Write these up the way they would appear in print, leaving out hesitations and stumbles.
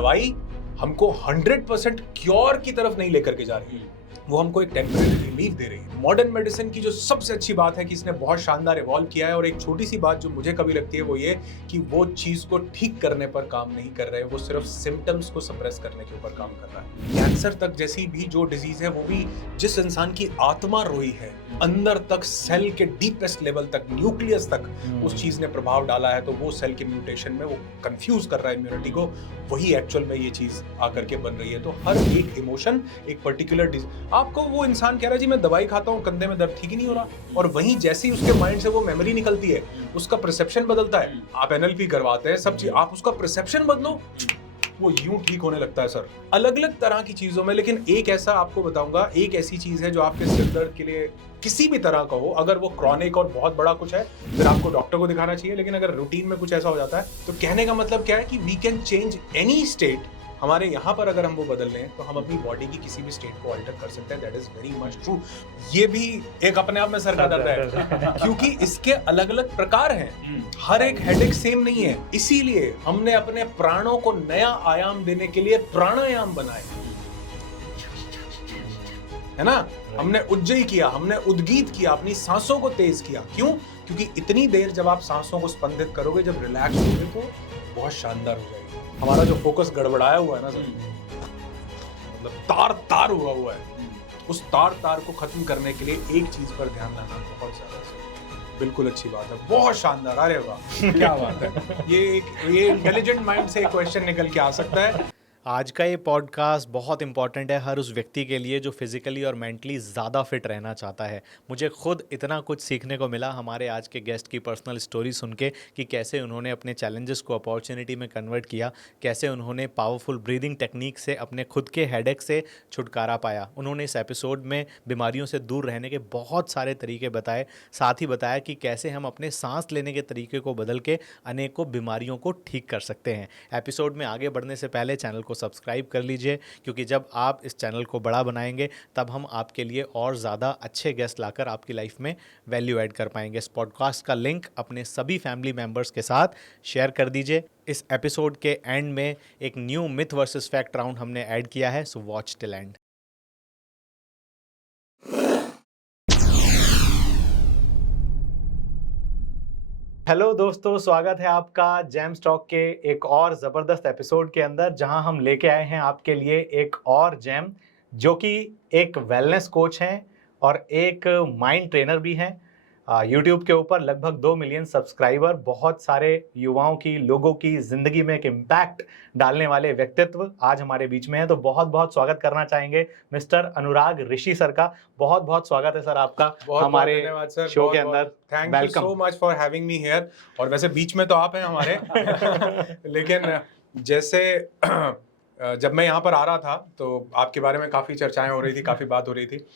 दवाई हमको 100% क्योर की तरफ नहीं लेकर के जा रही है, वो हमको एक टेम्परेरी रिलीफ दे रही है। मॉडर्न मेडिसिन की जो सबसे अच्छी बात है कि इसने बहुत शानदार इवॉल्व किया है, और एक छोटी सी बात जो मुझे कभी लगती है वो ये कि वो चीज को ठीक करने पर काम नहीं कर रहे हैं, वो सिर्फ सिम्टम्स को सप्रेस करने के ऊपर काम कर रहा है। कैंसर तक जैसी भी जो डिजीज है, वो भी जिस इंसान की आत्मा रोई है, अंदर तक सेल के डीपेस्ट लेवल तक, न्यूक्लियस तक उस चीज ने प्रभाव डाला है, तो वो सेल के म्यूटेशन में वो कंफ्यूज कर रहा है इम्यूनिटी को, वही एक्चुअल में ये चीज आकर के बन रही है। तो हर एक इमोशन, एक पर्टिकुलर आपको वो इंसान कह रहा है जी मैं दवाई खाता हूँ, कंधे में दर्द ठीक ही नहीं हो रहा, और वहीं जैसे ही उसके माइंड से वो मेमोरी निकलती है, उसका परसेप्शन बदलता है। आप एनएलपी करवाते हैं, सब चीज, आप उसका परसेप्शन बदलो, वो यूं ठीक होने लगता है सर, अलग अलग तरह की चीजों में। लेकिन एक ऐसा आपको बताऊंगा, एक ऐसी चीज है जो आपके सिर दर्द के लिए किसी भी तरह का हो, अगर वो क्रॉनिक और बहुत बड़ा कुछ है, फिर आपको डॉक्टर को दिखाना चाहिए। लेकिन अगर रूटीन में कुछ ऐसा हो जाता है, तो कहने का मतलब क्या है कि we can change any state. हमारे यहाँ पर अगर हम वो बदल लें, तो हम अपनी बॉडी की किसी भी स्टेट को अल्टर कर सकते हैं। That is very much true. ये भी एक अपने आप में सर का दर्द है, क्योंकि इसके अलग अलग प्रकार हैं, हर एक हेडेक सेम नहीं है। इसीलिए हमने अपने प्राणों को नया आयाम देने के लिए प्राणायाम बनाए, है ना। हमने उज्जयी किया, हमने उद्गीत किया, अपनी सांसों को तेज किया। क्यों? क्योंकि इतनी देर जब आप सांसों को स्पंदित करोगे, जब रिलैक्स होगे, तो बहुत शानदार हो जाएगी। हमारा जो फोकस गड़बड़ाया हुआ है ना सर, मतलब तार हुआ है, उस तार को खत्म करने के लिए एक चीज पर ध्यान देना बहुत ज्यादा। बिल्कुल अच्छी बात है, बहुत शानदार। अरे वाह क्या बात है। ये इंटेलिजेंट माइंड से एक क्वेश्चन निकल के आ सकता है। आज का ये पॉडकास्ट बहुत इंपॉर्टेंट है हर उस व्यक्ति के लिए जो फिज़िकली और मेंटली ज़्यादा फिट रहना चाहता है। मुझे खुद इतना कुछ सीखने को मिला हमारे आज के गेस्ट की पर्सनल स्टोरी सुन के, कि कैसे उन्होंने अपने चैलेंजेस को अपॉर्चुनिटी में कन्वर्ट किया, कैसे उन्होंने पावरफुल ब्रीदिंग टेक्निक से अपने खुद के हेडेक से छुटकारा पाया। उन्होंने इस एपिसोड में बीमारियों से दूर रहने के बहुत सारे तरीके बताए, साथ ही बताया कि कैसे हम अपने सांस लेने के तरीके को बदल के अनेकों बीमारियों को ठीक कर सकते हैं। एपिसोड में आगे बढ़ने से पहले चैनल को सब्सक्राइब कर लीजिए, क्योंकि जब आप इस चैनल को बड़ा बनाएंगे, तब हम आपके लिए और ज़्यादा अच्छे गेस्ट लाकर आपकी लाइफ में वैल्यू ऐड कर पाएंगे। इस पॉडकास्ट का लिंक अपने सभी फैमिली मेंबर्स के साथ शेयर कर दीजिए। इस एपिसोड के एंड में एक new myth versus fact round हमने ऐड किया है, so watch till and. Hello दोस्तों, स्वागत है आपका जैम स्टॉक के एक और ज़बरदस्त एपिसोड के अंदर, जहां हम लेके आए हैं आपके लिए एक और जैम, जो कि एक वेलनेस कोच हैं और एक माइंड ट्रेनर भी हैं। यूट्यूब के ऊपर लगभग 2 मिलियन सब्सक्राइबर, बहुत सारे युवाओं की, लोगों की ज़िंदगी में एक इम्पैक्ट डालने वाले व्यक्तित्व आज हमारे बीच में हैं। तो बहुत बहुत स्वागत करना चाहेंगे मिस्टर अनुराग ऋषि सर का। बहुत बहुत स्वागत है सर आपका हमारे शो के अंदर। Thank you so much for having me here. और वैसे बीच में तो आप हैं हमारे लेकिन जैसे जब मैं यहाँ पर आ रहा था, तो आपके बारे में काफ़ी चर्चाएं हो रही थी, काफ़ी बात हो रही थी,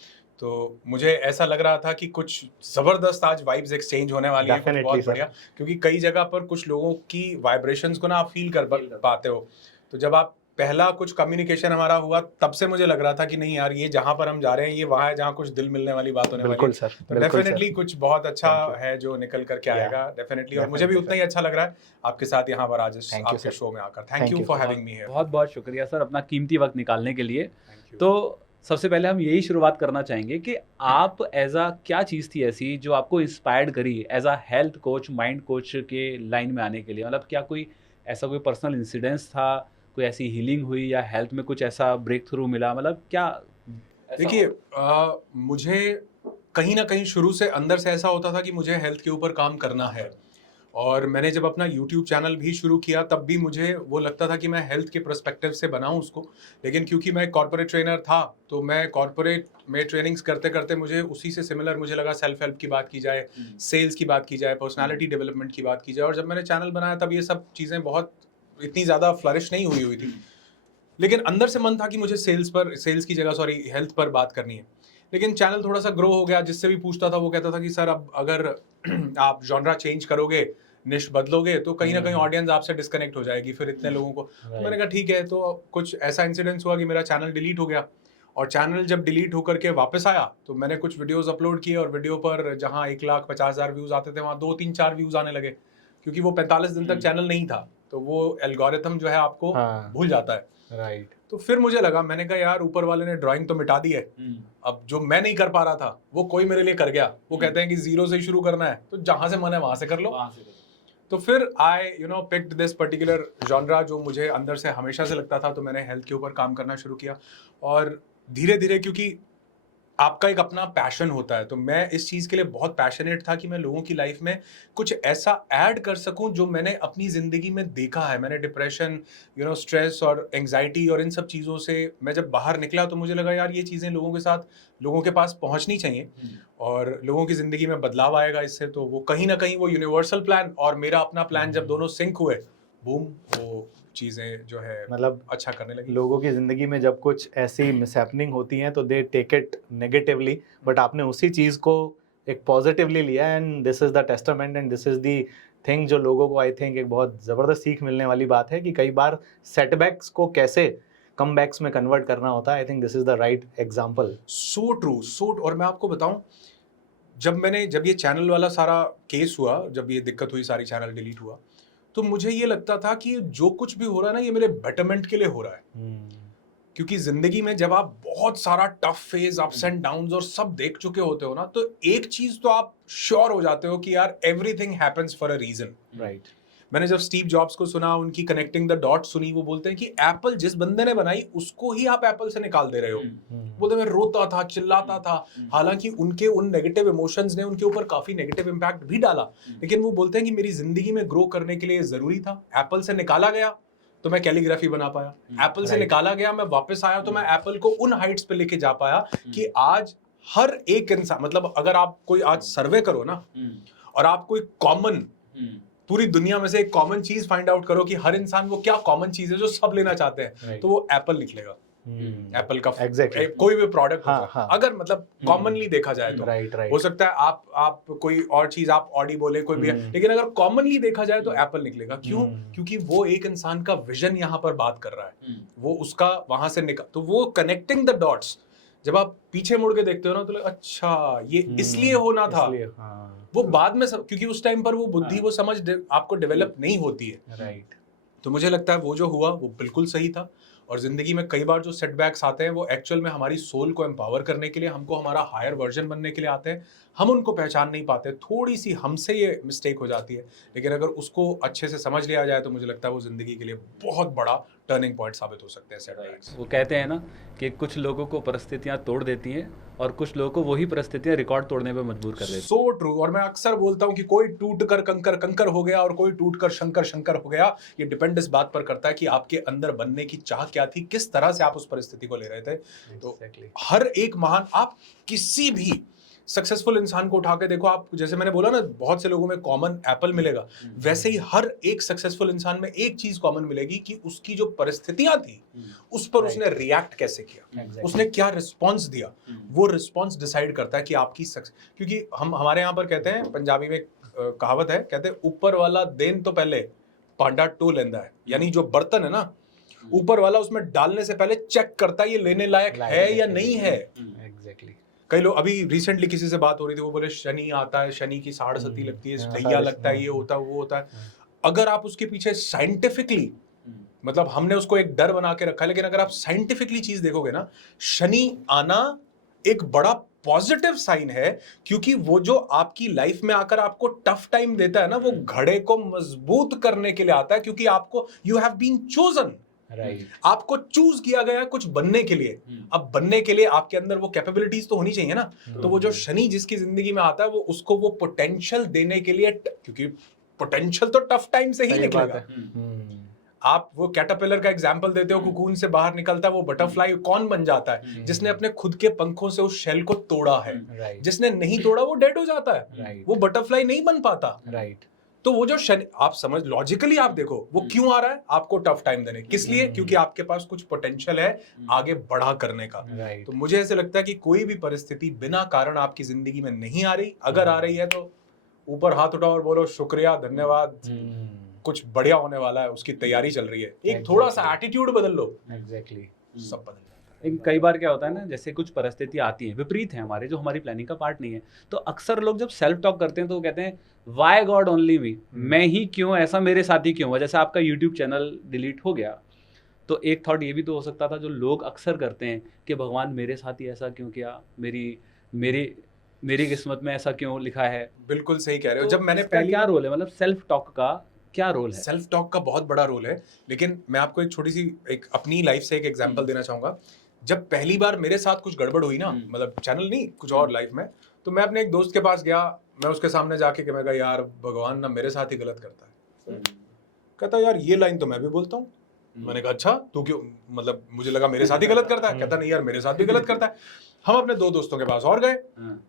तो मुझे ऐसा लग रहा था कि कुछ ज़बरदस्त आज वाइब्स एक्सचेंज होने वाली है, कुछ बहुत बढ़िया। क्योंकि कई जगह पर कुछ लोगों की वाइब्रेशंस को ना आप फील कर पाते हो। तो जब आप पहला कुछ कम्युनिकेशन हमारा हुआ, तब से मुझे लग रहा था कि नहीं यार, ये जहाँ पर हम जा रहे हैं, ये वहाँ है जहाँ कुछ दिल मिलने वाली बात होने वाली है। तो डेफिनेटली कुछ बहुत अच्छा है जो निकल करके आएगा, डेफिनेटली। और मुझे भी उतना ही अच्छा लग रहा है आपके साथ यहाँ पर आज आपके शो में आकर। Thank you for having me here. बहुत बहुत शुक्रिया सर अपना कीमती वक्त निकालने के लिए। तो सबसे पहले हम यही शुरुआत करना चाहेंगे कि आप एज अ क्या चीज़ थी ऐसी जो आपको इंस्पायर्ड करी as a health coach, mind coach के लाइन में आने के लिए? मतलब क्या कोई ऐसा कोई पर्सनल इंसिडेंस था, कोई ऐसी हीलिंग हुई या हेल्थ में कुछ ऐसा ब्रेक थ्रू मिला? मतलब क्या? देखिए, मुझे कहीं ना कहीं शुरू से अंदर से ऐसा होता था कि मुझे हेल्थ के ऊपर काम करना है। और मैंने जब अपना YouTube चैनल भी शुरू किया, तब भी मुझे वो लगता था कि मैं हेल्थ के पर्सपेक्टिव से बनाऊं उसको। लेकिन क्योंकि मैं कॉर्पोरेट ट्रेनर था, तो मैं कॉर्पोरेट में ट्रेनिंग्स करते करते मुझे उसी से सिमिलर मुझे लगा, सेल्फ हेल्प की बात की जाए, सेल्स की बात की जाए, पर्सनालिटी डेवलपमेंट की बात की जाए। और जब मैंने चैनल बनाया, तब ये सब चीज़ें बहुत इतनी ज़्यादा फ्लरिश नहीं हुई थी। लेकिन अंदर से मन था कि मुझे सेल्स की जगह हेल्थ पर बात करनी है। लेकिन चैनल थोड़ा सा ग्रो हो गया, जिससे भी पूछता था वो कहता था कि सर अब अगर आप जॉनरा चेंज करोगे, निश बदलोगे, तो कहीं ना कहीं ऑडियंस आपसे डिस्कनेक्ट हो जाएगी फिर इतने लोगों को। तो मैंने कहा ठीक है। तो कुछ ऐसा इंसिडेंस हुआ कि मेरा चैनल डिलीट हो गया। और चैनल जब डिलीट होकर के वापस आया, तो मैंने कुछ वीडियोस अपलोड किए, और वीडियो पर जहाँ 1,50,000 व्यूज़ आते थे, वहाँ 2, 3, 4 व्यूज़ आने लगे, क्योंकि वो 45 दिन तक चैनल नहीं था। तो वो एल्गोरिथम जो है आपको हाँ। भूल जाता है। राइट। तो फिर मुझे लगा, मैंने कहा यार ऊपर वाले ने ड्राइंग तो मिटा दी है, अब जो मैं नहीं कर पा रहा था वो कोई मेरे लिए कर गया। वो कहते हैं कि जीरो से शुरू करना है, तो जहां से मन है वहां से कर लो। तो फिर I picked this particular genre जो मुझे अंदर से हमेशा से लगता था, तो मैंने हेल्थ के ऊपर काम करना शुरू किया। और धीरे धीरे, क्योंकि आपका एक अपना पैशन होता है, तो मैं इस चीज़ के लिए बहुत पैशनेट था कि मैं लोगों की लाइफ में कुछ ऐसा ऐड कर सकूं जो मैंने अपनी ज़िंदगी में देखा है। मैंने डिप्रेशन, स्ट्रेस और एंग्जाइटी और इन सब चीज़ों से मैं जब बाहर निकला तो मुझे लगा यार ये चीज़ें लोगों के पास पहुंचनी चाहिए और लोगों की ज़िंदगी में बदलाव आएगा इससे। तो वो कहीं ना कहीं वो यूनिवर्सल प्लान और मेरा अपना प्लान जब दोनों सिंक हुए, बूम, वो चीज़ें जो है मतलब अच्छा करने लगी। लोगों की ज़िंदगी में जब कुछ ऐसी मिसहैपनिंग होती हैं तो they take it negatively, but आपने उसी चीज़ को एक पॉजिटिवली लिया, and this is the testament and this is the thing जो लोगों को आई थिंक एक बहुत ज़बरदस्त सीख मिलने वाली बात है कि कई बार सेटबैक्स को कैसे कमबैक्स में कन्वर्ट करना होता है। I think this is the right example. So true, और मैं आपको बताऊं, जब ये चैनल वाला सारा केस हुआ, जब ये दिक्कत हुई, सारी चैनल डिलीट हुआ, तो मुझे ये लगता था कि जो कुछ भी हो रहा है ना, ये मेरे बेटरमेंट के लिए हो रहा है। क्योंकि जिंदगी में जब आप बहुत सारा tough phase, ups and downs और सब देख चुके होते हो ना, तो एक चीज तो आप श्योर हो जाते हो कि यार everything happens for a reason. Right. मैंने जब स्टीव जॉब्स को सुना, उनकी कनेक्टिंग द डॉट्स सुनी, वो बोलते हैं कि एप्पल जिस बंदे ने बनाई उसको ही आप एप्पल से निकाल दे रहे हो। बोलते मैं रोता था, चिल्लाता था, हालांकि उनके उन नेगेटिव इमोशंस ने उनके ऊपर काफी नेगेटिव इंपैक्ट भी डाला, लेकिन वो बोलते हैं कि मेरी जिंदगी में ग्रो करने के लिए जरूरी था। एप्पल से निकाला गया तो मैं कैलीग्राफी बना पाया, एप्पल से निकाला गया मैं वापस आया तो मैं एप्पल को उन हाइट्स पे लेके जा पाया कि आज हर एक इंसान, मतलब अगर आप कोई आज सर्वे करो ना और आप कोई कॉमन, पूरी दुनिया में से एक कॉमन चीज फाइंड आउट करो कि हर इंसान वो क्या कॉमन चीज है जो सब लेना चाहते हैं, तो वो एप्पल निकलेगा। एप्पल का Exactly. कोई भी प्रोडक्ट हाँ, होगा, हाँ. अगर मतलब कॉमनली देखा जाए तो राइट। हो सकता है आप कोई और चीज, आप ऑडी बोले कोई भी, लेकिन अगर कॉमनली देखा जाए तो एप्पल निकलेगा। क्यों? क्योंकि वो एक इंसान का विजन यहाँ पर बात कर रहा है, वो उसका वहां से निकल, तो वो कनेक्टिंग द डॉट्स जब आप पीछे मुड़ के देखते हो ना, तो अच्छा ये इसलिए होना था। वो बाद में क्योंकि उस टाइम पर वो बुद्धि, वो समझ आपको डेवलप नहीं होती है। राइट। तो मुझे लगता है वो जो हुआ वो बिल्कुल सही था। और जिंदगी में कई बार जो सेटबैक्स आते हैं वो एक्चुअल में हमारी सोल को एम्पावर करने के लिए, हमको हमारा हायर वर्जन बनने के लिए आते हैं। हम उनको पहचान नहीं पाते, थोड़ी सी हमसे ये मिस्टेक हो जाती है, लेकिन अगर उसको अच्छे से समझ लिया जाए तो मुझे लगता है वो जिंदगी के लिए बहुत बड़ा टर्निंग पॉइंट साबित हो सकते हैं सेटबैक्स। वो कहते हैं ना कि कुछ लोगों को परिस्थितियां तोड़ देती हैं और कुछ लोगों को वही परिस्थितियां रिकॉर्ड तोड़ने पे मजबूर कर देती हैं। So true. और मैं अक्सर बोलता हूँ कि कोई टूट कर कंकर कंकर हो गया और कोई टूट कर शंकर शंकर हो गया। ये डिपेंड इस बात पर करता है कि आपके अंदर बनने की चाह क्या थी, किस तरह से आप उस परिस्थिति को ले रहे थे। तो हर एक महान, आप किसी भी सक्सेसफुल इंसान को उठा के देखो, आप जैसे मैंने बोला ना, बहुत से लोगों में कॉमन एप्पल मिलेगा, वैसे ही हर एक सक्सेसफुल इंसान में एक चीज कॉमन मिलेगी कि उसकी जो परिस्थितियां थी उस पर उसने रिएक्ट कैसे किया, उसने क्या रिस्पॉन्स दिया। वो रिस्पॉन्स डिसाइड करता है कि आपकी सक्सेस। क्योंकि हमारे यहाँ पर कहते हैं, पंजाबी में कहावत है, कहते हैं ऊपर वाला देन तो पहले पांडा टो लेंदा है। यानी जो बर्तन है ना, ऊपर वाला उसमें डालने से पहले चेक करता है ये लेने लायक है या नहीं है। एग्जैक्टली। कई लोग, अभी रिसेंटली किसी से बात हो रही थी, वो बोले शनि आता है, शनि की साढ़ सती लगती है, ढैया लगता है, ये होता है वो होता है। अगर आप उसके पीछे साइंटिफिकली, मतलब हमने उसको एक डर बना के रखा है, लेकिन अगर आप साइंटिफिकली चीज देखोगे ना, शनि आना एक बड़ा पॉजिटिव साइन है। क्योंकि वो जो आपकी लाइफ में आकर आपको टफ टाइम देता है ना, वो घड़े को मजबूत करने के लिए आता है, क्योंकि आपको, यू हैव बीन चोजन, आपको चूज किया गया कुछ बनने के लिए। अब बनने के लिए आपके अंदर वो कैपेबिलिटीज तो होनी चाहिए ना। तो वो जो शनि जिसकी जिंदगी में आता है, वो उसको वो पोटेंशियल देने के लिए, क्योंकि पोटेंशियल तो टफ टाइम से ही निकलेगा। आप वो कैटरपिलर का एग्जांपल देते हो, कोकून से बाहर निकलता है, वो बटरफ्लाई कौन बन जाता है? जिसने अपने खुद के पंखों से उस शेल को तोड़ा है। जिसने नहीं तोड़ा वो डेड हो जाता है, वो बटरफ्लाई नहीं बन पाता। तो वो जो शनि, आप समझ, लॉजिकली आप देखो वो क्यों आ रहा है, आपको टफ टाइम देने। किस लिए? क्योंकि आपके पास कुछ पोटेंशियल है आगे बढ़ा करने का। तो मुझे ऐसे लगता है कि कोई भी परिस्थिति बिना कारण आपकी जिंदगी में नहीं आ रही। अगर आ रही है तो ऊपर हाथ उठाओ और बोलो शुक्रिया, धन्यवाद, कुछ बढ़िया होने वाला है, उसकी तैयारी चल रही है। एक थोड़ा सा एटीट्यूड बदल लो, सब बदल जाता है। लेकिन कई बार क्या होता है ना, जैसे कुछ परिस्थितियाँ आती हैं, विपरीत हैं हमारे, जो हमारी प्लानिंग का पार्ट नहीं है, तो अक्सर लोग जब सेल्फ टॉक करते हैं तो वो कहते हैं वाई गॉड ओनली मी, मैं ही क्यों, ऐसा मेरे साथ ही क्यों हुआ। जैसे आपका यूट्यूब चैनल डिलीट हो गया, तो एक थॉट ये भी तो हो सकता था जो लोग अक्सर करते हैं कि भगवान मेरे साथ ही ऐसा क्यों किया, मेरी किस्मत में ऐसा क्यों लिखा है। बिल्कुल सही कह रहे हो। तो जब मैंने इसका पहली क्या रोल है, मतलब सेल्फ टॉक का क्या रोल है? सेल्फ टॉक का बहुत बड़ा रोल है, लेकिन मैं आपको एक छोटी सी एक अपनी लाइफ से एक एग्जांपल देना चाहूंगा। जब पहली बार मेरे साथ कुछ गड़बड़ हुई ना, मतलब चैनल नहीं कुछ और लाइफ में, तो मैं अपने एक दोस्त के पास गया, मैं उसके सामने जाके कि मैं कहा यार भगवान ना मेरे साथ ही गलत करता है। कहता यार ये लाइन तो मैं भी बोलता हूँ। मैंने कहा अच्छा तू क्यों, मतलब मुझे लगा मेरे साथ ही गलत करता है। कहता नहीं यार मेरे साथ भी गलत करता है। हम अपने दो दोस्तों के पास और गए,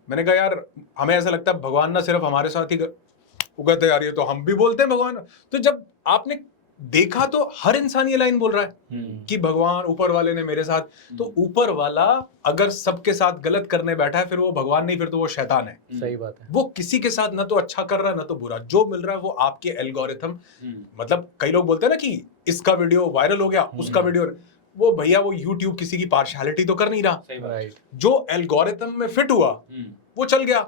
मैंने कहा यार हमें ऐसा लगता है भगवान ना सिर्फ हमारे साथ ही वो कहते यार ये तो हम भी बोलते हैं भगवान। तो जब आपने देखा तो हर इंसान ये लाइन बोल रहा है कि भगवान ऊपर वाले ने मेरे साथ, तो ऊपर वाला अगर सबके साथ गलत करने बैठा है फिर वो भगवान नहीं, फिर तो वो शैतान है। सही बात है। वो किसी के साथ ना तो अच्छा कर रहा है ना तो बुरा, जो मिल रहा है वो आपके एल्गोरिथम। मतलब कई लोग बोलते हैं ना कि इसका वीडियो वायरल हो गया, उसका वीडियो, वो भैया वो यूट्यूब किसी की पार्शियलिटी तो कर नहीं रहा। राइट। जो एल्गोरिथम में फिट हुआ वो चल गया।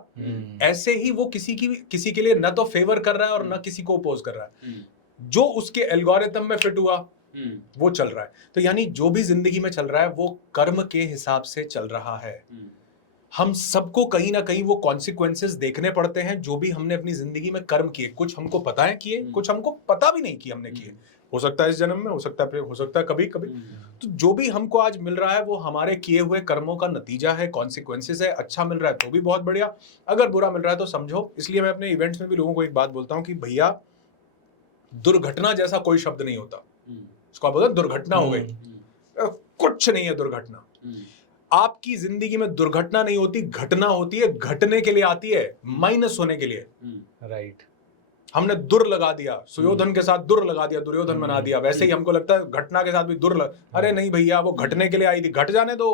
ऐसे ही वो किसी के लिए न तो फेवर कर रहा है और न किसी को अपोज कर रहा है। जो उसके एल्गोरिथम में फिट हुआ वो चल रहा है। तो यानी जो भी जिंदगी में चल रहा है वो कर्म के हिसाब से चल रहा है। हम सबको कहीं ना कहीं वो कॉन्सिक्वेंसेस देखने पड़ते हैं जो भी हमने अपनी जिंदगी में कर्म किए। कुछ हमको पता है किए, कुछ हमको पता भी नहीं कि हमने किए। हो सकता है इस जन्म में, हो सकता है कभी कभी। तो जो भी हमको आज मिल रहा है वो हमारे किए हुए कर्मों का नतीजा है, कॉन्सिक्वेंसेस है। अच्छा मिल रहा है तो भी बहुत बढ़िया, अगर बुरा मिल रहा है तो समझो। इसलिए मैं अपने इवेंट्स में भी लोगों को एक बात बोलता हूँ कि भैया दुर्घटना जैसा कोई शब्द नहीं होता। उसको आप बोलते दुर्घटना हो गई, कुछ नहीं है दुर्घटना। आपकी जिंदगी में दुर्घटना नहीं होती, घटना होती है, घटने के लिए आती है, माइनस होने के लिए। राइट। हमने दुर लगा दिया, सुयोधन के साथ दुर लगा दिया, दुर्योधन बना दिया। वैसे ही हमको लगता है घटना के साथ भी दुर अरे नहीं भैया वो घटने के लिए आई थी, घट जाने दो।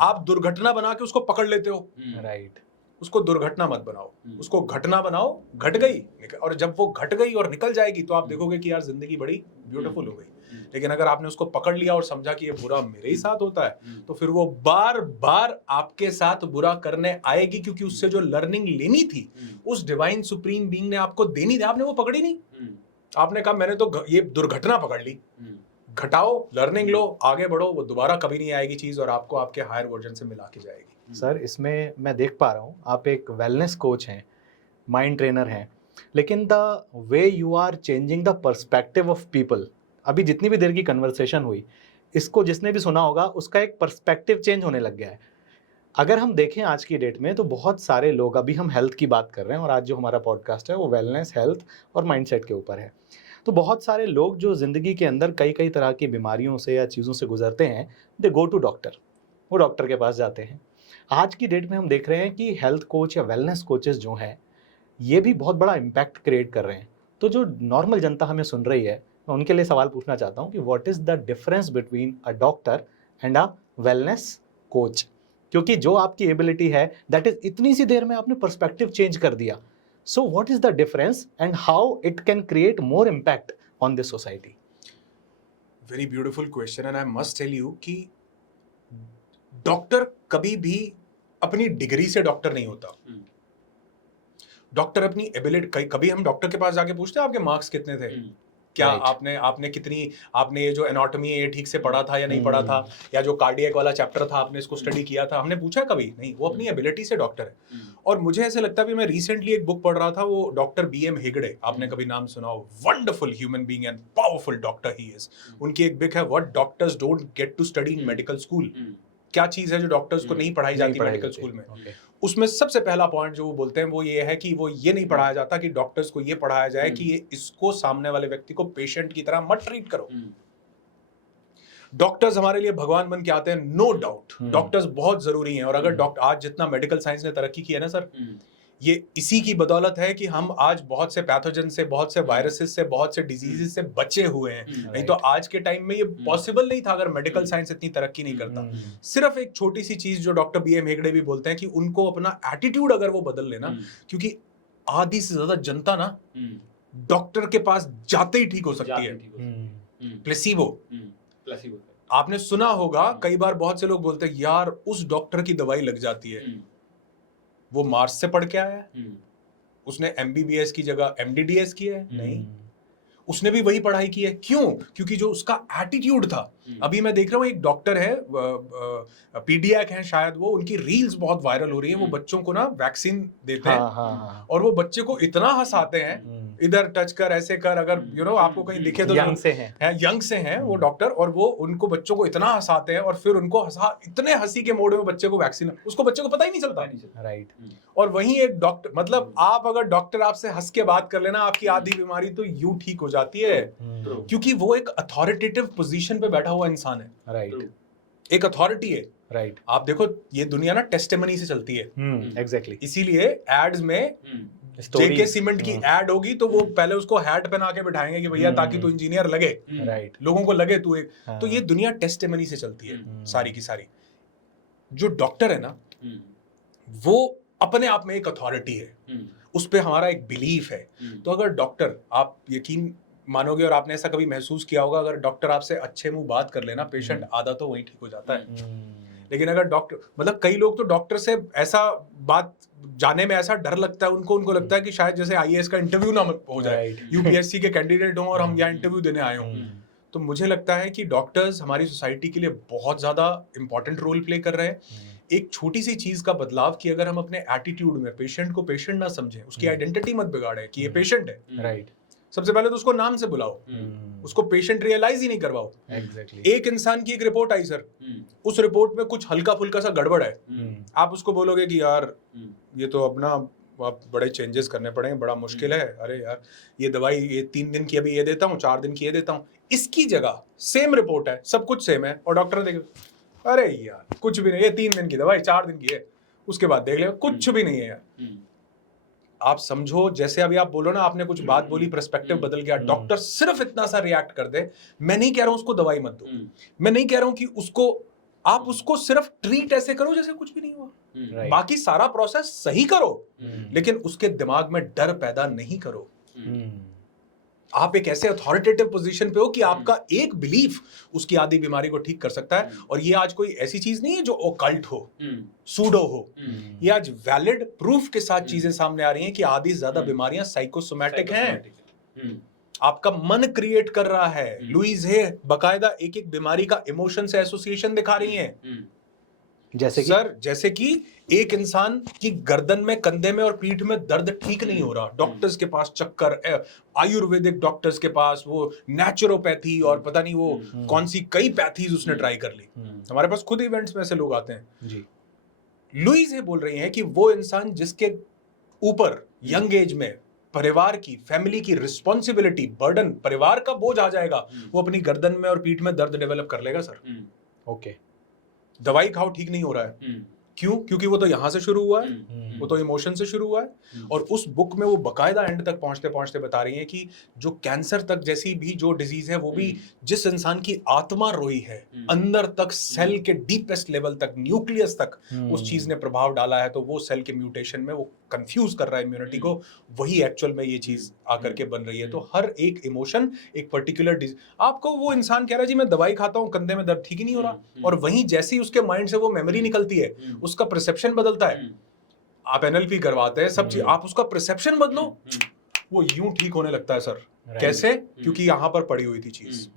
आप दुर्घटना बना के उसको पकड़ लेते हो। राइट। उसको दुर्घटना मत बनाओ, उसको घटना बनाओ। घट गई, और जब वो घट गई और निकल जाएगी तो आप देखोगे कि यार जिंदगी बड़ी ब्यूटीफुल हो गई। लेकिन अगर आपने उसको पकड़ लिया और समझा कि ये बुरा मेरे ही साथ होता है, तो फिर वो बार बार आपके साथ बुरा करने आएगी, क्योंकि उससे जो लर्निंग लेनी थी उस डिवाइन सुप्रीम बीइंग ने आपको देनी थी, आपने वो पकड़ी नहीं। आपने कहा मैंने तो ये दुर्घटना पकड़ ली। घटाओ, लर्निंग लो, आगे बढ़ो, वो दोबारा कभी नहीं आएगी चीज और आपको आपके हायर वर्जन से मिला के जाएगी। सर इसमें मैं देख पा रहा हूँ आप एक वेलनेस कोच हैं, माइंड ट्रेनर हैं, लेकिन the way you are changing the perspective of people, अभी जितनी भी देर की कन्वर्सेशन हुई इसको जिसने भी सुना होगा उसका एक पर्सपेक्टिव चेंज होने लग गया है। अगर हम देखें आज की डेट में तो बहुत सारे लोग, अभी हम हेल्थ की बात कर रहे हैं और आज जो हमारा पॉडकास्ट है वो वेलनेस, हेल्थ और माइंडसेट के ऊपर है, तो बहुत सारे लोग जो ज़िंदगी के अंदर कई कई तरह की बीमारियों से या चीज़ों से गुजरते हैं, दे गो टू डॉक्टर, वो डॉक्टर के पास जाते हैं। आज की डेट में हम देख रहे हैं कि हेल्थ कोच या वेलनेस कोचेस जो हैं ये भी बहुत बड़ा इम्पैक्ट क्रिएट कर रहे हैं। तो जो नॉर्मल जनता हमें सुन रही है मैं उनके लिए सवाल पूछना चाहता हूँ कि what is the difference between a doctor and a wellness coach, क्योंकि जो आपकी एबिलिटी है दैट इज इतनी सी देर में आपने पर्सपेक्टिव चेंज कर दिया। So what is the difference and how it can create more impact on this society? Very beautiful question and I must tell you कि डॉक्टर कभी भी अपनी डिग्री से डॉक्टर नहीं होता। डॉक्टर अपनी एबिलिटी, कभी हम डॉक्टर के पास जाके पूछते हैं आपके मार्क्स कितने थे, क्या आपने कितनी, आपने ये जो एनाटॉमी है ये ठीक से पढ़ा था या नहीं पढ़ा था, या जो कार्डियक वाला चैप्टर था आपने इसको स्टडी किया था, हमने पूछा कभी नहीं। वो अपनी एबिलिटी से डॉक्टर है। और मुझे ऐसे लगता है, मैं रिसेंटली एक बुक पढ़ रहा था, वो डॉक्टर BM हेगड़े, आपने कभी नाम सुना हो, wonderful human being and powerful doctor he is. उनकी एक बुक है what doctors don't get to study in medical school, क्या चीज है जो डॉक्टर्स को नहीं पढ़ाई जाती मेडिकल स्कूल में। उसमें सबसे पहला पॉइंट जो वो बोलते हैं वो ये है कि वो ये नहीं पढ़ाया जाता कि डॉक्टर्स को ये पढ़ाया जाए कि ये इसको सामने वाले व्यक्ति को पेशेंट की तरह मत ट्रीट करो। डॉक्टर्स हमारे लिए भगवान बन के आते हैं, नो डाउट, डॉक्टर्स बहुत जरूरी हैं। और अगर आज जितना मेडिकल साइंस ने तरक्की की है ना सर, ये इसी की बदौलत है कि हम आज बहुत से पैथोजन से, बहुत से वायरसेस से, बहुत से डिजीजेस से बचे हुए हैं। नहीं तो आज के टाइम में ये पॉसिबल नहीं था अगर मेडिकल साइंस इतनी तरक्की नहीं करता। सिर्फ एक छोटी सी चीज जो डॉक्टर BM हेगड़े भी बोलते हैं कि उनको अपना एटीट्यूड अगर वो बदल लेना, क्योंकि आधी से ज्यादा जनता ना डॉक्टर के पास जाते ही ठीक हो सकती है। Placebo, placebo effect. आपने सुना होगा, कई बार बहुत से लोग बोलते हैं यार उस डॉक्टर की दवाई लग जाती है, वो मार्स से पढ़ के आया है, उसने MBBS की जगह MDDS किया है, नहीं, उसने भी वही पढ़ाई की है। क्यों? क्योंकि जो उसका एटीट्यूड था। अभी मैं देख रहा हूँ एक डॉक्टर है, पीडियाक हैं शायद, वो उनकी रील्स बहुत वायरल हो रही है। वो बच्चों को ना वैक्सीन देते हैं और वो बच्चे को इतना हंसाते हैं, इधर टच कर, ऐसे कर, अगर आपको कहीं दिखे तो यंग से हैं, यंग से हैं वो डॉक्टर, और वो उनको बच्चों को इतना हंसाते हैं और फिर उनको इतने हंसी के मोड में बच्चे को वैक्सीन, उसको बच्चे को पता ही नहीं चलता। राइट। और वहीं एक डॉक्टर, मतलब आप अगर डॉक्टर आपसे हंस के बात कर लेना, आपकी आधी बीमारी तो यूं ठीक हो जाती है, क्योंकि वो एक अथॉरिटेटिव पोजीशन पे बैठा हुआ इंसान है। राइट, एक अथॉरिटी है। राइट। आप देखो ये दुनिया ना टेस्टिमनी से चलती है। एग्जैक्टली। इसीलिए एड्स में जेके सीमेंट की एड होगी तो वो पहले उसको हैट पहना के बिठाएंगे कि भैया ताकि तू इंजीनियर लगे, राइट, लोगों को लगे तू एक। हाँ। तो ये दुनिया टेस्टिमनी से चलती है सारी की सारी। जो डॉक्टर है ना, वो अपने आप में एक अथॉरिटी है, उस पे हमारा एक बिलीफ है। तो अगर डॉक्टर, आप यकीन मानोगे और आपने ऐसा कभी महसूस किया होगा, अगर डॉक्टर आपसे अच्छे मुंह बात कर लेना, पेशेंट आधा तो वहीं ठीक हो जाता है। लेकिन अगर डॉक्टर, मतलब कई लोग तो डॉक्टर से ऐसा बात जाने में ऐसा डर लगता है उनको लगता है कि शायद जैसे IAS का इंटरव्यू ना हो जाए, UPSC के कैंडिडेट हों और हम यहाँ इंटरव्यू देने आए हों। तो मुझे लगता है कि डॉक्टर्स हमारी सोसाइटी के लिए बहुत ज्यादा इंपॉर्टेंट रोल प्ले कर रहे हैं। एक छोटी सी चीज का बदलाव कि अगर हम अपने एटीट्यूड में पेशेंट को पेशेंट ना समझें, उसकी आइडेंटिटी मत बिगाड़े कि ये पेशेंट है। राइट। सबसे पहले तो उसको नाम से बुलाओ, उसको पेशेंट रियलाइज ही नहीं करवाओ। एग्जैक्टली। एक इंसान की एक रिपोर्ट आई सर, उस रिपोर्ट में कुछ हल्का फुल्का सा गड़बड़ है, आप उसको बोलोगे कि यार ये तो अपना आप बड़े चेंजेस करने पड़ेंगे, बड़ा मुश्किल है, अरे यार ये दवाई ये 3 दिन की अभी ये देता हूँ, 4 दिन की ये देता हूँ। इसकी जगह सेम रिपोर्ट है, सब कुछ सेम है, और डॉक्टर देखे अरे यार कुछ भी नहीं, ये 3 दिन की दवाई 4 दिन की है, उसके बाद देख ले कुछ भी नहीं है यार। आप समझो, जैसे अभी आप बोलो ना, आपने कुछ बात बोली, पर्सपेक्टिव बदल गया, डॉक्टर सिर्फ इतना सा रिएक्ट कर दे। मैं नहीं कह रहा हूं उसको दवाई मत दो, मैं नहीं कह रहा हूं कि उसको, आप उसको सिर्फ ट्रीट ऐसे करो जैसे कुछ भी नहीं हुआ, बाकी सारा प्रोसेस सही करो, लेकिन उसके दिमाग में डर पैदा नहीं करो। आप एक ऐसे अथॉरिटेटिव पोजीशन पे हो कि आपका एक बिलीफ उसकी आधी बीमारी को ठीक कर सकता है। और ये आज कोई ऐसी चीज नहीं है जो ओकल्ट हो, सूडो हो, ये आज वैलिड प्रूफ के साथ चीजें सामने आ रही हैं कि आधी ज्यादा बीमारियां साइकोसोमैटिक हैं, आपका मन क्रिएट कर रहा है। लुइस हे बकायदा एक एक बीमारी का इमोशन से एसोसिएशन दिखा रही हैं। जैसे कि एक इंसान की गर्दन में, कंधे में और पीठ में दर्द ठीक नहीं हो रहा, डॉक्टर्स के पास चक्कर, आयुर्वेदिक डॉक्टर्स के पास, वो नेचुरोपैथी और पता नहीं वो कौन सी कई पैथीज उसने ट्राई कर ली। हमारे पास खुद इवेंट्स में से लोग आते हैं जी। लुइस हे बोल रही हैं कि वो इंसान जिसके ऊपर यंग एज में परिवार की, फैमिली की रिस्पॉन्सिबिलिटी, बर्डन, परिवार का बोझ आ जाएगा, वो अपनी गर्दन में और पीठ में दर्द डेवलप कर लेगा सर। ओके, दवाई खाओ ठीक नहीं हो रहा है, क्यों? क्योंकि वो तो यहां से शुरू हुआ है, वो तो इमोशन से शुरू हुआ है। और उस बुक में वो बकायदा एंड तक पहुंचते पहुंचते बता रही है कि जो कैंसर तक जैसी भी जो डिजीज है, वो भी जिस इंसान की आत्मा रोई है, अंदर तक सेल के डीपेस्ट लेवल तक, न्यूक्लियस तक उस चीज ने प्रभाव डाला है, तो वो सेल के म्यूटेशन में वो कंफ्यूज कर रहा है इम्यूनिटी को, वही एक्चुअल में ये चीज आकर के बन रही है। तो हर एक इमोशन एक पर्टिकुलर डिजीज, आपको वो इंसान कह रहा है जी मैं दवाई खाता हूँ, कंधे में दर्द ठीक ही नहीं हो रहा, और वहीं जैसे ही उसके माइंड से वो मेमोरी निकलती है, उसका परसेप्शन बदलता है। आप NLP करवाते हैं, सब चीज, आप उसका परसेप्शन बदलो, वो यूं ठीक होने लगता है सर। कैसे? क्योंकि यहां पर पड़ी हुई थी चीज,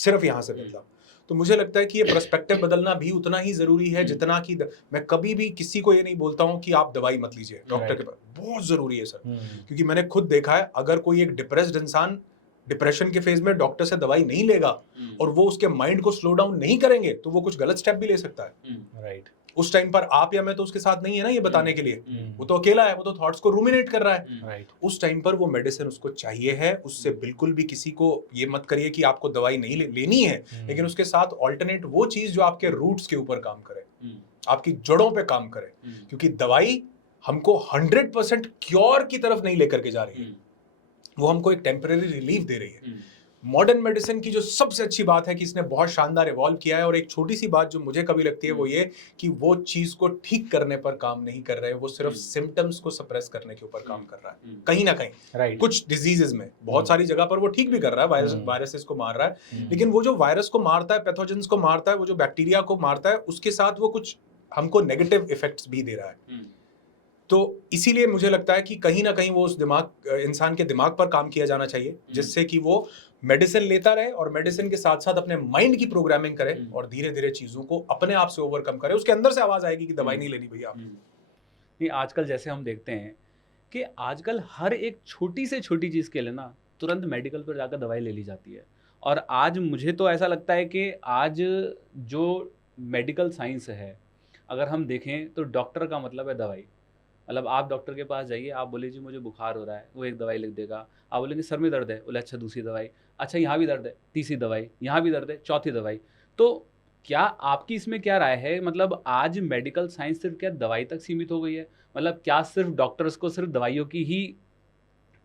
सिर्फ यहां से बदला। तो मुझे लगता है कि ये पर्सपेक्टिव बदलना भी उतना ही जरूरी है जितना कि मैं कभी भी किसी को ये नहीं बोलता हूं कि आप दवाई मत लीजिए डॉक्टर के पास, बहुत जरूरी है सर। क्योंकि मैंने खुद देखा है, अगर कोई एक डिप्रेस्ड इंसान डिप्रेशन के फेज में डॉक्टर से दवाई नहीं लेगा और वो उसके माइंड को स्लो डाउन नहीं करेंगे, तो वो कुछ गलत स्टेप भी ले सकता है। राइट। उस टाइम पर आप या मैं तो उसके साथ नहीं है ना ये बताने के लिए, वो तो अकेला है, वो तो थॉट्स को रूमिनेट कर रहा है। राइट। उस टाइम पर वो मेडिसिन उसको चाहिए है। उससे बिल्कुल भी किसी को ये मत करिए कि आपको दवाई नहीं लेनी है, लेकिन उसके साथ ऑल्टरनेट वो चीज जो आपके रूट्स के ऊपर काम करे, आपकी जड़ों पे काम करे। क्योंकि दवाई हमको 100% क्योर की तरफ नहीं लेकर के जा रही है, वो हमको एक टेम्परेरी रिलीफ दे रही है। मॉडर्न मेडिसिन की जो सबसे अच्छी बात है कि इसने बहुत शानदार इवॉल्व किया है, और एक छोटी सी बात जो मुझे कभी लगती है वो ये कि वो चीज को ठीक करने पर काम नहीं कर रहे हैं, वो सिर्फ सिम्टम्स को सप्रेस करने के ऊपर काम कर रहा है कहीं ना कहीं। राइट। कुछ डिजीजेस में बहुत सारी जगह पर वो ठीक भी कर रहा है, वायरसेस को मार रहा है, लेकिन वो जो वायरस को मारता है, पैथोजेंस को मारता है, वो जो बैक्टीरिया को मारता है, उसके साथ वो कुछ हमको नेगेटिव इफेक्ट्स भी दे रहा है। तो इसीलिए मुझे लगता है कि कहीं ना कहीं वो उस इंसान के दिमाग पर काम किया जाना चाहिए, जिससे कि वो मेडिसिन लेता रहे और मेडिसिन के साथ साथ अपने माइंड की प्रोग्रामिंग करे और धीरे धीरे चीजों को अपने आप से ओवरकम करे। उसके अंदर से आवाज आएगी कि दवाई नहीं लेनी भैया। नहीं, आजकल जैसे हम देखते हैं कि आजकल हर एक छोटी से छोटी चीज़ के लिए ना तुरंत मेडिकल पर जाकर दवाई ले ली जाती है। और आज मुझे तो ऐसा लगता है कि आज जो मेडिकल साइंस है, अगर हम देखें तो डॉक्टर का मतलब है दवाई। मतलब आप डॉक्टर के पास जाइए, आप बोले जी मुझे बुखार हो रहा है, वो एक दवाई लिख देगा। आप बोलेंगे सर में दर्द है, बोले अच्छा दूसरी दवाई, अच्छा यहाँ भी दर्द है, तीसरी दवाई, यहाँ भी दर्द है, चौथी दवाई। तो क्या आपकी इसमें क्या राय है? मतलब आज मेडिकल साइंस सिर्फ क्या दवाई तक सीमित हो गई है? मतलब क्या सिर्फ डॉक्टर्स को सिर्फ दवाइयों की ही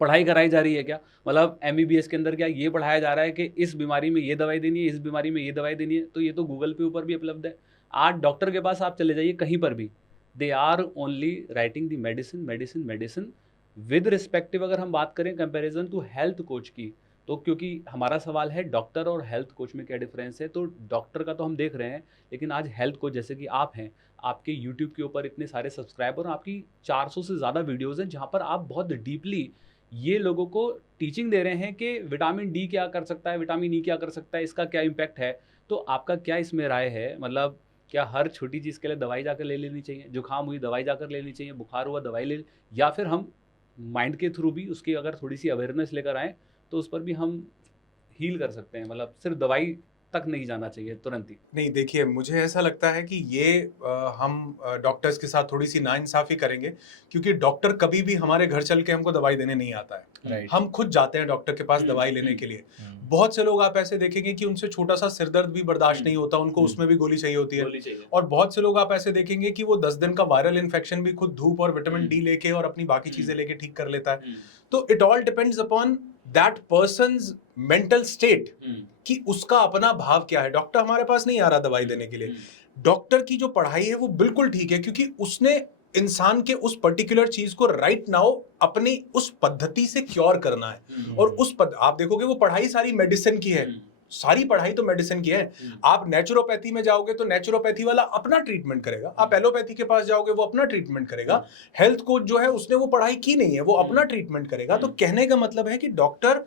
पढ़ाई कराई जा रही है क्या? मतलब MBBS के अंदर क्या ये पढ़ाया जा रहा है कि इस बीमारी में ये दवाई देनी है, इस बीमारी में ये दवाई देनी है? तो ये तो गूगल पे ऊपर भी उपलब्ध है। आज डॉक्टर के पास आप चले जाइए कहीं पर भी, they are only writing the medicine medicine medicine. With respective अगर हम बात करें कंपैरिजन टू हेल्थ कोच की, तो क्योंकि हमारा सवाल है डॉक्टर और हेल्थ कोच में क्या डिफरेंस है, तो डॉक्टर का तो हम देख रहे हैं, लेकिन आज हेल्थ कोच जैसे कि आप हैं, आपके यूट्यूब के ऊपर इतने सारे सब्सक्राइबर, आपकी 400 से ज़्यादा वीडियोज़ हैं जहाँ पर आप बहुत डीपली ये लोगों को टीचिंग दे रहे हैं कि विटामिन डी क्या कर सकता है, विटामिन ई क्या कर सकता है, इसका क्या इम्पैक्ट है। तो आपका क्या इसमें राय है? मतलब क्या हर छोटी चीज़ के लिए दवाई जाकर ले लेनी चाहिए? जुकाम हुई दवाई जाकर लेनी चाहिए, बुखार हुआ दवाई ले, या फिर हम माइंड के थ्रू भी उसकी अगर थोड़ी सी अवेयरनेस लेकर आएँ तो उस पर भी हम हील कर सकते हैं? मतलब सिर्फ दवाई तक नहीं जाना चाहिए तुरंत ही। नहीं, देखिए मुझे ऐसा लगता है कि ये हम डॉक्टर्स के साथ थोड़ी सी नाइंसाफी करेंगे, क्योंकि डॉक्टर कभी भी हमारे घर चल के हमको दवाई देने नहीं आता है। राइट। हम खुद जाते हैं डॉक्टर के पास दवाई लेने के लिए। बहुत से लोग आप ऐसे देखेंगे कि उनसे छोटा सा सिरदर्द भी बर्दाश्त नहीं होता, उनको उसमें भी गोली चाहिए होती है। और बहुत से लोग आप ऐसे देखेंगे कि वो 10 दिन का वायरल इन्फेक्शन भी खुद धूप और विटामिन डी लेके और अपनी बाकी चीजें लेके ठीक कर लेता है। तो it all depends upon that persons mental state कि उसका अपना भाव क्या है। डॉक्टर हमारे पास नहीं आ रहा दवाई देने के लिए। डॉक्टर की जो पढ़ाई है वो बिल्कुल ठीक है, क्योंकि उसने इंसान के उस पर्टिकुलर चीज को राइट नाउ अपनी उस पद्धति से क्योर करना है। और आप देखोगे वो पढ़ाई सारी मेडिसिन की है, सारी पढ़ाई तो मेडिसिन की है। आप नेचुरोपैथी में जाओगे तो नेचुरोपैथी वाला अपना ट्रीटमेंट करेगा, आप एलोपैथी के पास जाओगे वो अपना ट्रीटमेंट करेगा। हेल्थ कोच जो है उसने वो पढ़ाई की नहीं है, वो अपना ट्रीटमेंट करेगा। तो कहने का मतलब है कि डॉक्टर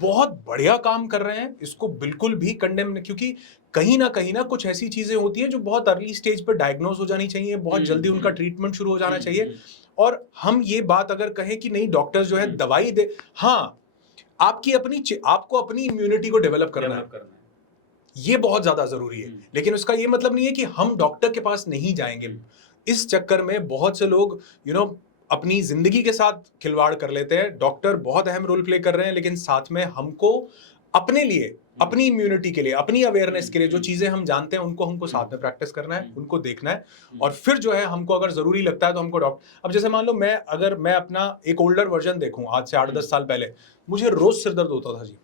बहुत बढ़िया काम कर रहे हैं, इसको बिल्कुल भी कंडेम नहीं, क्योंकि कहीं ना कुछ ऐसी चीजें होती हैं जो बहुत अर्ली स्टेज पर डायग्नोज हो जानी चाहिए, बहुत जल्दी उनका ट्रीटमेंट शुरू हो जाना चाहिए। और हम ये बात अगर कहें कि नहीं डॉक्टर जो है दवाई दे, हाँ आपको अपनी इम्यूनिटी को डेवलप करना है, ये बहुत ज्यादा जरूरी है। लेकिन उसका ये मतलब नहीं है कि हम डॉक्टर के पास नहीं जाएंगे। इस चक्कर में बहुत से लोग अपनी जिंदगी के साथ खिलवाड़ कर लेते हैं। डॉक्टर बहुत अहम रोल प्ले कर रहे हैं, लेकिन साथ में हमको अपने लिए, अपनी इम्यूनिटी के लिए, अपनी अवेयरनेस के लिए जो चीजें हम जानते हैं उनको हमको साथ में प्रैक्टिस करना है, उनको देखना है। और फिर जो है हमको अगर जरूरी लगता है तो हमको अब जैसे मान लो अगर मैं अपना एक ओल्डर वर्जन देखूं, आज से 8-10 साल पहले मुझे रोज सिरदर्द होता था जी।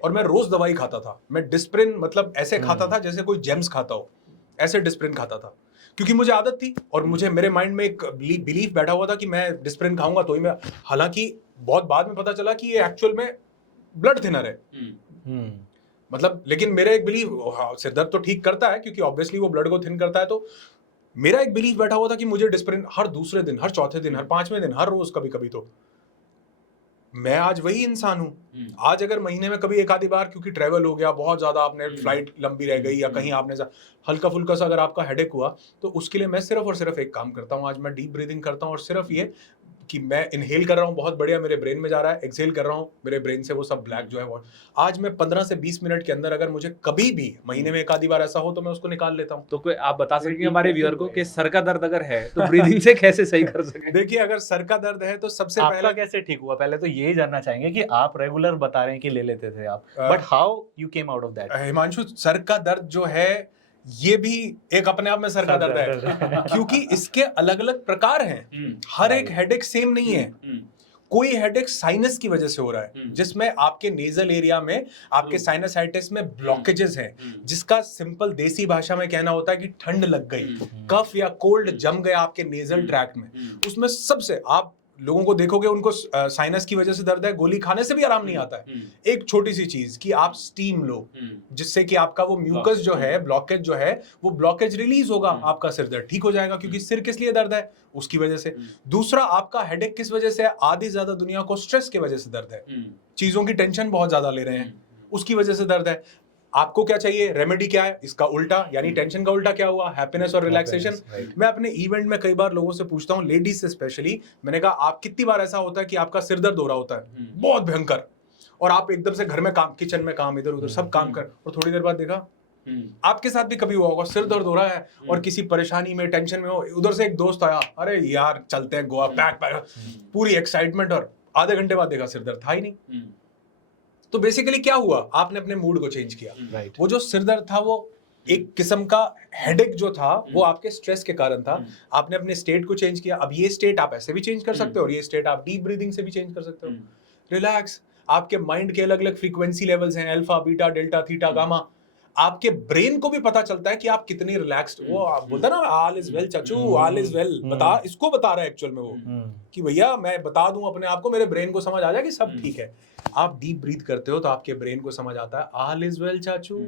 और मैं रोज दवाई खाता था। मैं डिस्प्रिन मतलब ऐसे खाता था जैसे कोई जेम्स खाता हो, ऐसे डिस्प्रिन खाता था, क्योंकि मुझे आदत थी। और मेरे माइंड में एक बिलीफ बैठा हुआ था कि मैं डिस्प्रिन खाऊंगा तो ही मैं, हालांकि बहुत बाद में पता चला कि ये एक्चुअल में ब्लड थिनर है। मतलब लेकिन मेरा एक बिलीफ, सिरदर्द तो ठीक करता है क्योंकि ऑब्वियसली वो ब्लड को थिन करता है। तो मेरा एक बिलीफ बैठा हुआ था कि मुझे डिस्प्रिन हर दूसरे दिन, हर चौथे दिन, हर 5वें दिन, हर रोज कभी कभी। तो मैं आज वही इंसान हूं। आज अगर महीने में कभी एक आधी बार क्योंकि ट्रैवल हो गया बहुत ज्यादा, आपने फ्लाइट लंबी रह गई या कहीं आपने हल्का फुल्का सा अगर आपका हेडेक हुआ, तो उसके लिए मैं सिर्फ और सिर्फ एक काम करता हूं। आज मैं डीप ब्रीदिंग करता हूं और सिर्फ ये कि मैं इनहेल कर रहा हूं, बहुत बढ़िया मेरे ब्रेन में जा रहा है, एक्सहेल कर रहा हूं, मेरे ब्रेन से वो सब ब्लैक जो है वो आज मैं 15 से 20 मिनट के अंदर, अगर मुझे कभी भी महीने में एक आधी बार ऐसा हो तो मैं उसको निकाल लेता हूं। तो कोई आप बता सकेंगे हमारे व्यूअर को कि सर का दर्द अगर है तो ब्रीदिंग से कैसे सही कर सकें? देखिए, अगर सर का दर्द है तो सबसे पहले कैसे ठीक हुआ, पहले तो यही जानना चाहेंगे कि आप रेगुलर बता रहे हैं कि ले लेते थे आप, but how you came out of that? Himanshu, sir का दर्द जो है ये भी एक अपने आप में सर का दर्द है, क्योंकि इसके अलग अलग प्रकार हैं। हर एक हेडेक सेम नहीं है। कोई हेडेक साइनस की वजह से हो रहा है, जिसमें आपके नेजल एरिया में आपके साइनसाइटिस में ब्लॉकेजेस हैं, जिसका सिंपल देसी भाषा में कहना होता है कि ठंड लग गई, कफ या कोल्ड जम गया आपके नेजल ट्रैक्ट में, उसमें सबसे आप लोगों को देखोगे उनको साइनस की वजह से दर्द है, गोली खाने से भी आराम नहीं आता है। एक छोटी सी चीज कि आप स्टीम लो, जिससे कि आपका वो म्यूकस जो है, ब्लॉकेज जो है, वो ब्लॉकेज रिलीज होगा, आपका सिर दर्द ठीक हो जाएगा। क्योंकि सिर किस लिए दर्द है? उसकी वजह से। दूसरा, आपका हेडेक किस वजह से है? आधी ज्यादा दुनिया को स्ट्रेस की वजह से दर्द है, चीजों की टेंशन बहुत ज्यादा ले रहे हैं, उसकी वजह से दर्द है। आपको क्या चाहिए? रेमेडी क्या है? इसका उल्टा, यानी टेंशन का उल्टा क्या हुआ? हैप्पीनेस और रिलैक्सेशन। मैं अपने इवेंट में कई बार लोगों से पूछता हूँ, लेडीज से स्पेशली, मैंने कहा आप कितनी बार ऐसा होता है कि आपका सिर दर्द हो रहा होता है बहुत भयंकर, और आप एकदम से घर में काम, किचन में काम, इधर उधर सब काम कर, और थोड़ी देर बाद देखा आपके साथ भी कभी हुआ होगा, सिर दर्द हो रहा है और किसी परेशानी में, टेंशन में हो, उधर से एक दोस्त आया, अरे यार चलते हैं गोवा, पैक, पूरी एक्साइटमेंट, और आधे घंटे बाद देखा सिर दर्द था ही नहीं। तो बेसिकली क्या हुआ? आपने अपने मूड को चेंज किया। वो जो सिर दर्द था वो एक किस्म का हेडेक जो था वो आपके स्ट्रेस के कारण था। आपने अपने स्टेट को चेंज किया। अब ये स्टेट आप ऐसे भी चेंज कर सकते हो, और ये स्टेट आप डीप ब्रीदिंग से भी चेंज कर सकते हो। रिलैक्स। आपके माइंड के अलग अलग फ्रीक्वेंसी लेवल्स हैं, alpha, beta, delta, theta, gamma. आपके ब्रेन को भी पता चलता है कि आप कितनी रिलैक्स्ड। वो आप बोलते ना, ऑल इज वेल चाचू, ऑल इज वेल, बता, इसको बता रहा है एक्चुअल में वो, कि भैया मैं बता दूं अपने आप को, मेरे ब्रेन को समझ आ जाए कि सब ठीक है। आप डीप ब्रीथ करते हो तो आपके ब्रेन को समझ आता है ऑल इज वेल चाचू।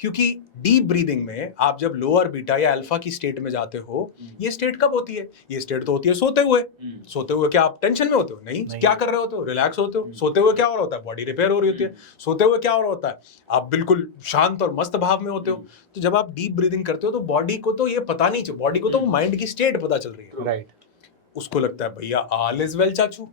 क्योंकि डीप ब्रीदिंग में आप जब लोअर बीटा या अल्फा की स्टेट में जाते हो, ये स्टेट कब होती है? ये स्टेट तो होती है सोते हुए। सोते हुए क्या आप टेंशन में होते हो? नहीं। क्या कर रहे होते हो? रिलैक्स होते हो। सोते हुए क्या हो रहा होता है? बॉडी रिपेयर हो रही होती है। सोते हुए क्या हो रहा होता है? आप बिल्कुल शांत और मस्त भाव में होते हो। तो जब आप डीप ब्रीदिंग करते हो तो बॉडी को तो ये पता नहीं, बॉडी को तो वो माइंड की स्टेट पता चल रही है, राइट। उसको लगता है भैया ऑल इज वेल चाचू,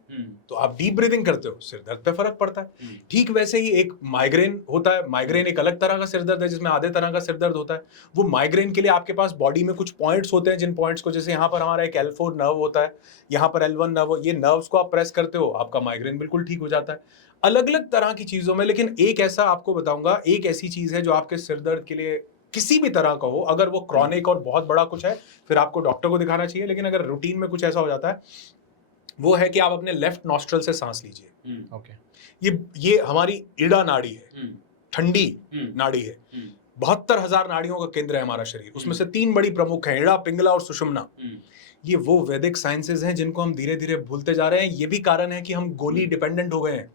तो आप डीप ब्रीदिंग करते हो, सिर दर्द पे फर्क पड़ता है। ठीक वैसे ही एक माइग्रेन होता है। माइग्रेन एक अलग तरह का सिर दर्द है, जिसमें आधे तरह का सिर दर्द होता है। वो माइग्रेन के लिए आपके पास बॉडी में कुछ पॉइंट्स होते हैं, जिन पॉइंट्स को, जैसे यहाँ पर हमारा एक L4 नर्व होता है, यहाँ पर L1 नर्व, ये नर्व्स को आप प्रेस करते हो, आपका माइग्रेन बिल्कुल ठीक हो जाता है। अलग अलग तरह की चीजों में। लेकिन एक ऐसा आपको बताऊंगा, एक ऐसी चीज है जो आपके सिर दर्द के लिए किसी भी तरह का हो, अगर वो क्रॉनिक और बहुत बड़ा कुछ है, फिर आपको डॉक्टर को दिखाना चाहिए। लेकिन अगर रूटीन में कुछ ऐसा हो जाता है, वो है कि आप अपने लेफ्ट नॉस्ट्रल से सांस लीजिए। ओके। ये हमारी ईड़ा नाड़ी है, ठंडी नाड़ी है। 72,000 नाड़ियों का केंद्र है हमारा शरीर। उसमें से 3 बड़ी प्रमुख हैं, ईड़ा, पिंगला और सुषुम्ना। ये वो वैदिक साइंसेज हैं जिनको हम धीरे धीरे भूलते जा रहे हैं। ये भी कारण है कि हम गोली डिपेंडेंट हो गए हैं,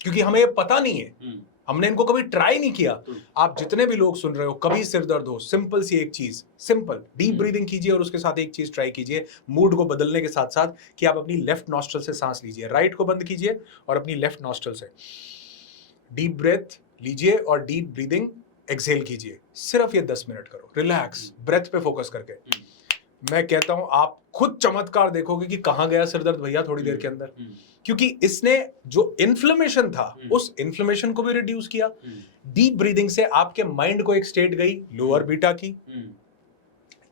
क्योंकि हमें ये पता नहीं है, हमने इनको कभी ट्राई नहीं किया। आप जितने भी लोग सुन रहे हो, कभी सिर दर्द हो, सिंपल सी एक चीज, सिंपल डीप ब्रीदिंग कीजिए, और उसके साथ एक चीज ट्राई कीजिए, मूड को बदलने के साथ साथ, कि आप अपनी लेफ्ट नॉस्ट्रल से सांस लीजिए। राइट को बंद कीजिए और अपनी लेफ्ट नॉस्ट्रल से डीप ब्रेथ लीजिए और डीप ब्रीदिंग एक्सहेल कीजिए। सिर्फ ये 10 मिनट करो, रिलैक्स, ब्रेथ पे फोकस करके। मैं कहता हूं आप खुद चमत्कार देखोगे कि कहां गया सिर दर्द भैया थोड़ी देर के अंदर। क्योंकि इसने जो इन्फ्लेमेशन था, उस इन्फ्लेमेशन को भी रिड्यूस किया। डीप ब्रीदिंग से आपके माइंड को एक स्टेट गई, लोअर बीटा की,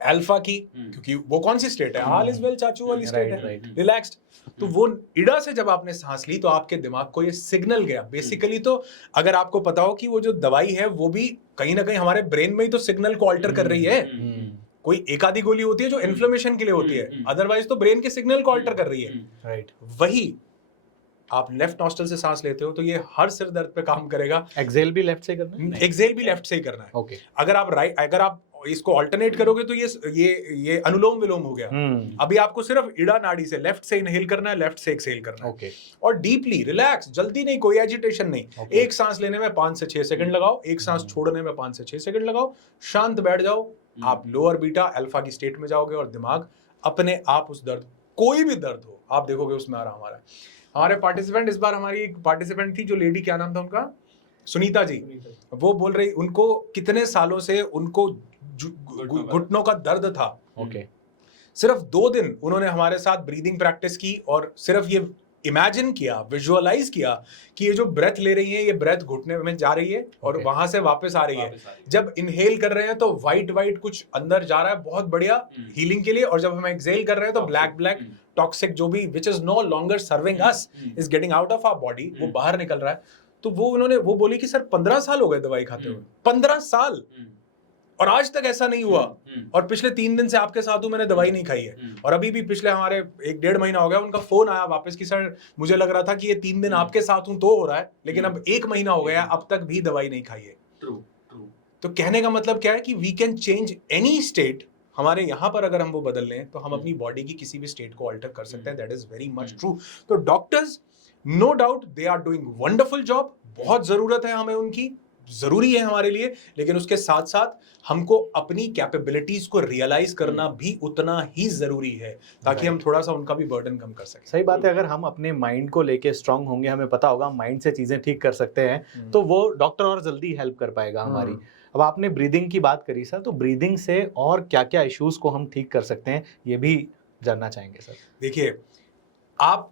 अल्फा की, क्योंकि वो कौन सी स्टेट है? ऑल इज वेल चाचू वाली स्टेट है, रिलैक्स्ड। तो वो ईड़ा से जब आपने सांस ली तो आपके दिमाग को ये सिग्नल गया। बेसिकली तो अगर आपको पता हो कि वो जो दवाई है वो भी कहीं ना कहीं हमारे ब्रेन में ही तो सिग्नल को ऑल्टर कर रही है। कोई एक आधी गोली होती है जो इन्फ्लेमेशन के लिए होती है, अदरवाइज तो ब्रेन के सिग्नल को ऑल्टर कर रही है, राइट। वही आप लेफ्ट नॉस्ट्रल से सांस लेते हो तो ये हर सिर दर्द पे काम करेगा। एक्सहेल भी लेफ्ट से करना है? एक्सहेल भी लेफ्ट से ही करना है। ओके। अगर आप इसको अल्टरनेट करोगे तो ये अनुलोम विलोम हो गया। अभी आपको सिर्फ ईड़ा नाड़ी से लेफ्ट से इनहेल करना है, लेफ्ट से एक्सहेल करना है। ओके। और डीपली रिलैक्स, जल्दी नहीं, कोई एजिटेशन नहीं। एक सांस लेने में 5 से 6 सेकंड लगाओ, एक सांस छोड़ने में 5 से 6 सेकंड लगाओ, शांत बैठ जाओ। आप लोअर बीटा अल्फा की स्टेट में जाओगे और दिमाग अपने आप उस दर्द, कोई भी दर्द हो, आप देखोगे उसमें आराम आ रहा है। हमारे पार्टिसिपेंट, इस बार हमारी एक पार्टिसिपेंट थी जो लेडी, क्या नाम था उनका? सुनीता जी। वो बोल रही उनको कितने सालों से उनको घुटनों का दर्द था। ओके। सिर्फ 2 दिन उन्होंने हमारे साथ ब्रीदिंग प्रैक्टिस की और सिर्फ ये इमेजिन किया, विजुअलाइज किया कि ये जो ब्रेथ ले रही है, ये ब्रेथ घुटने में जा रही है और वहां से वापस आ रही है। जब इनहेल कर रहे हैं तो व्हाइट कुछ अंदर जा रहा है, बहुत बढ़िया हीलिंग के लिए। और जब हम एक्सहेल कर रहे हैं तो ब्लैक टॉक्सिक जो भी which is no longer serving us is getting out of our body, वो बाहर निकल रहा है। तो वो बोली कि सर 15 साल हो गए दवाई खाते हुए, 15 साल। और आज तक ऐसा नहीं हुआ। और पिछले 3 दिन से आपके साथ हूं, मैंने दवाई नहीं खाई है। और अभी भी पिछले हमारे 1-1.5 महीना हो गया, उनका फोन आया वापस कि सर मुझे लग रहा था कि ये 3 दिन आपके साथ हूं तो हो रहा है, लेकिन अब 1 महीना हो गया, अब तक भी दवाई नहीं खाई है। तो कहने का मतलब क्या है कि we can change any state. हमारे यहाँ पर अगर हम वो बदल लें तो हम अपनी बॉडी की किसी भी स्टेट को अल्टर कर सकते हैं। That is very much true. तो doctors, no doubt they are doing wonderful job, बहुत जरूरत है हमें उनकी, जरूरी है हमारे लिए, लेकिन उसके साथ साथ हमको अपनी कैपेबिलिटीज को रियलाइज करना भी उतना ही जरूरी है, ताकि हम थोड़ा सा उनका भी बर्डन कम कर सकें। सही बात है। अगर हम अपने माइंड को लेके स्ट्रांग होंगे, हमें पता होगा माइंड से चीजें ठीक कर सकते हैं, तो वो डॉक्टर और जल्दी हेल्प कर पाएगा हमारी। अब आपने ब्रीदिंग की बात करी सर, तो ब्रीदिंग से और क्या क्या इश्यूज को हम ठीक कर सकते हैं, ये भी जानना चाहेंगे सर। देखिए, आप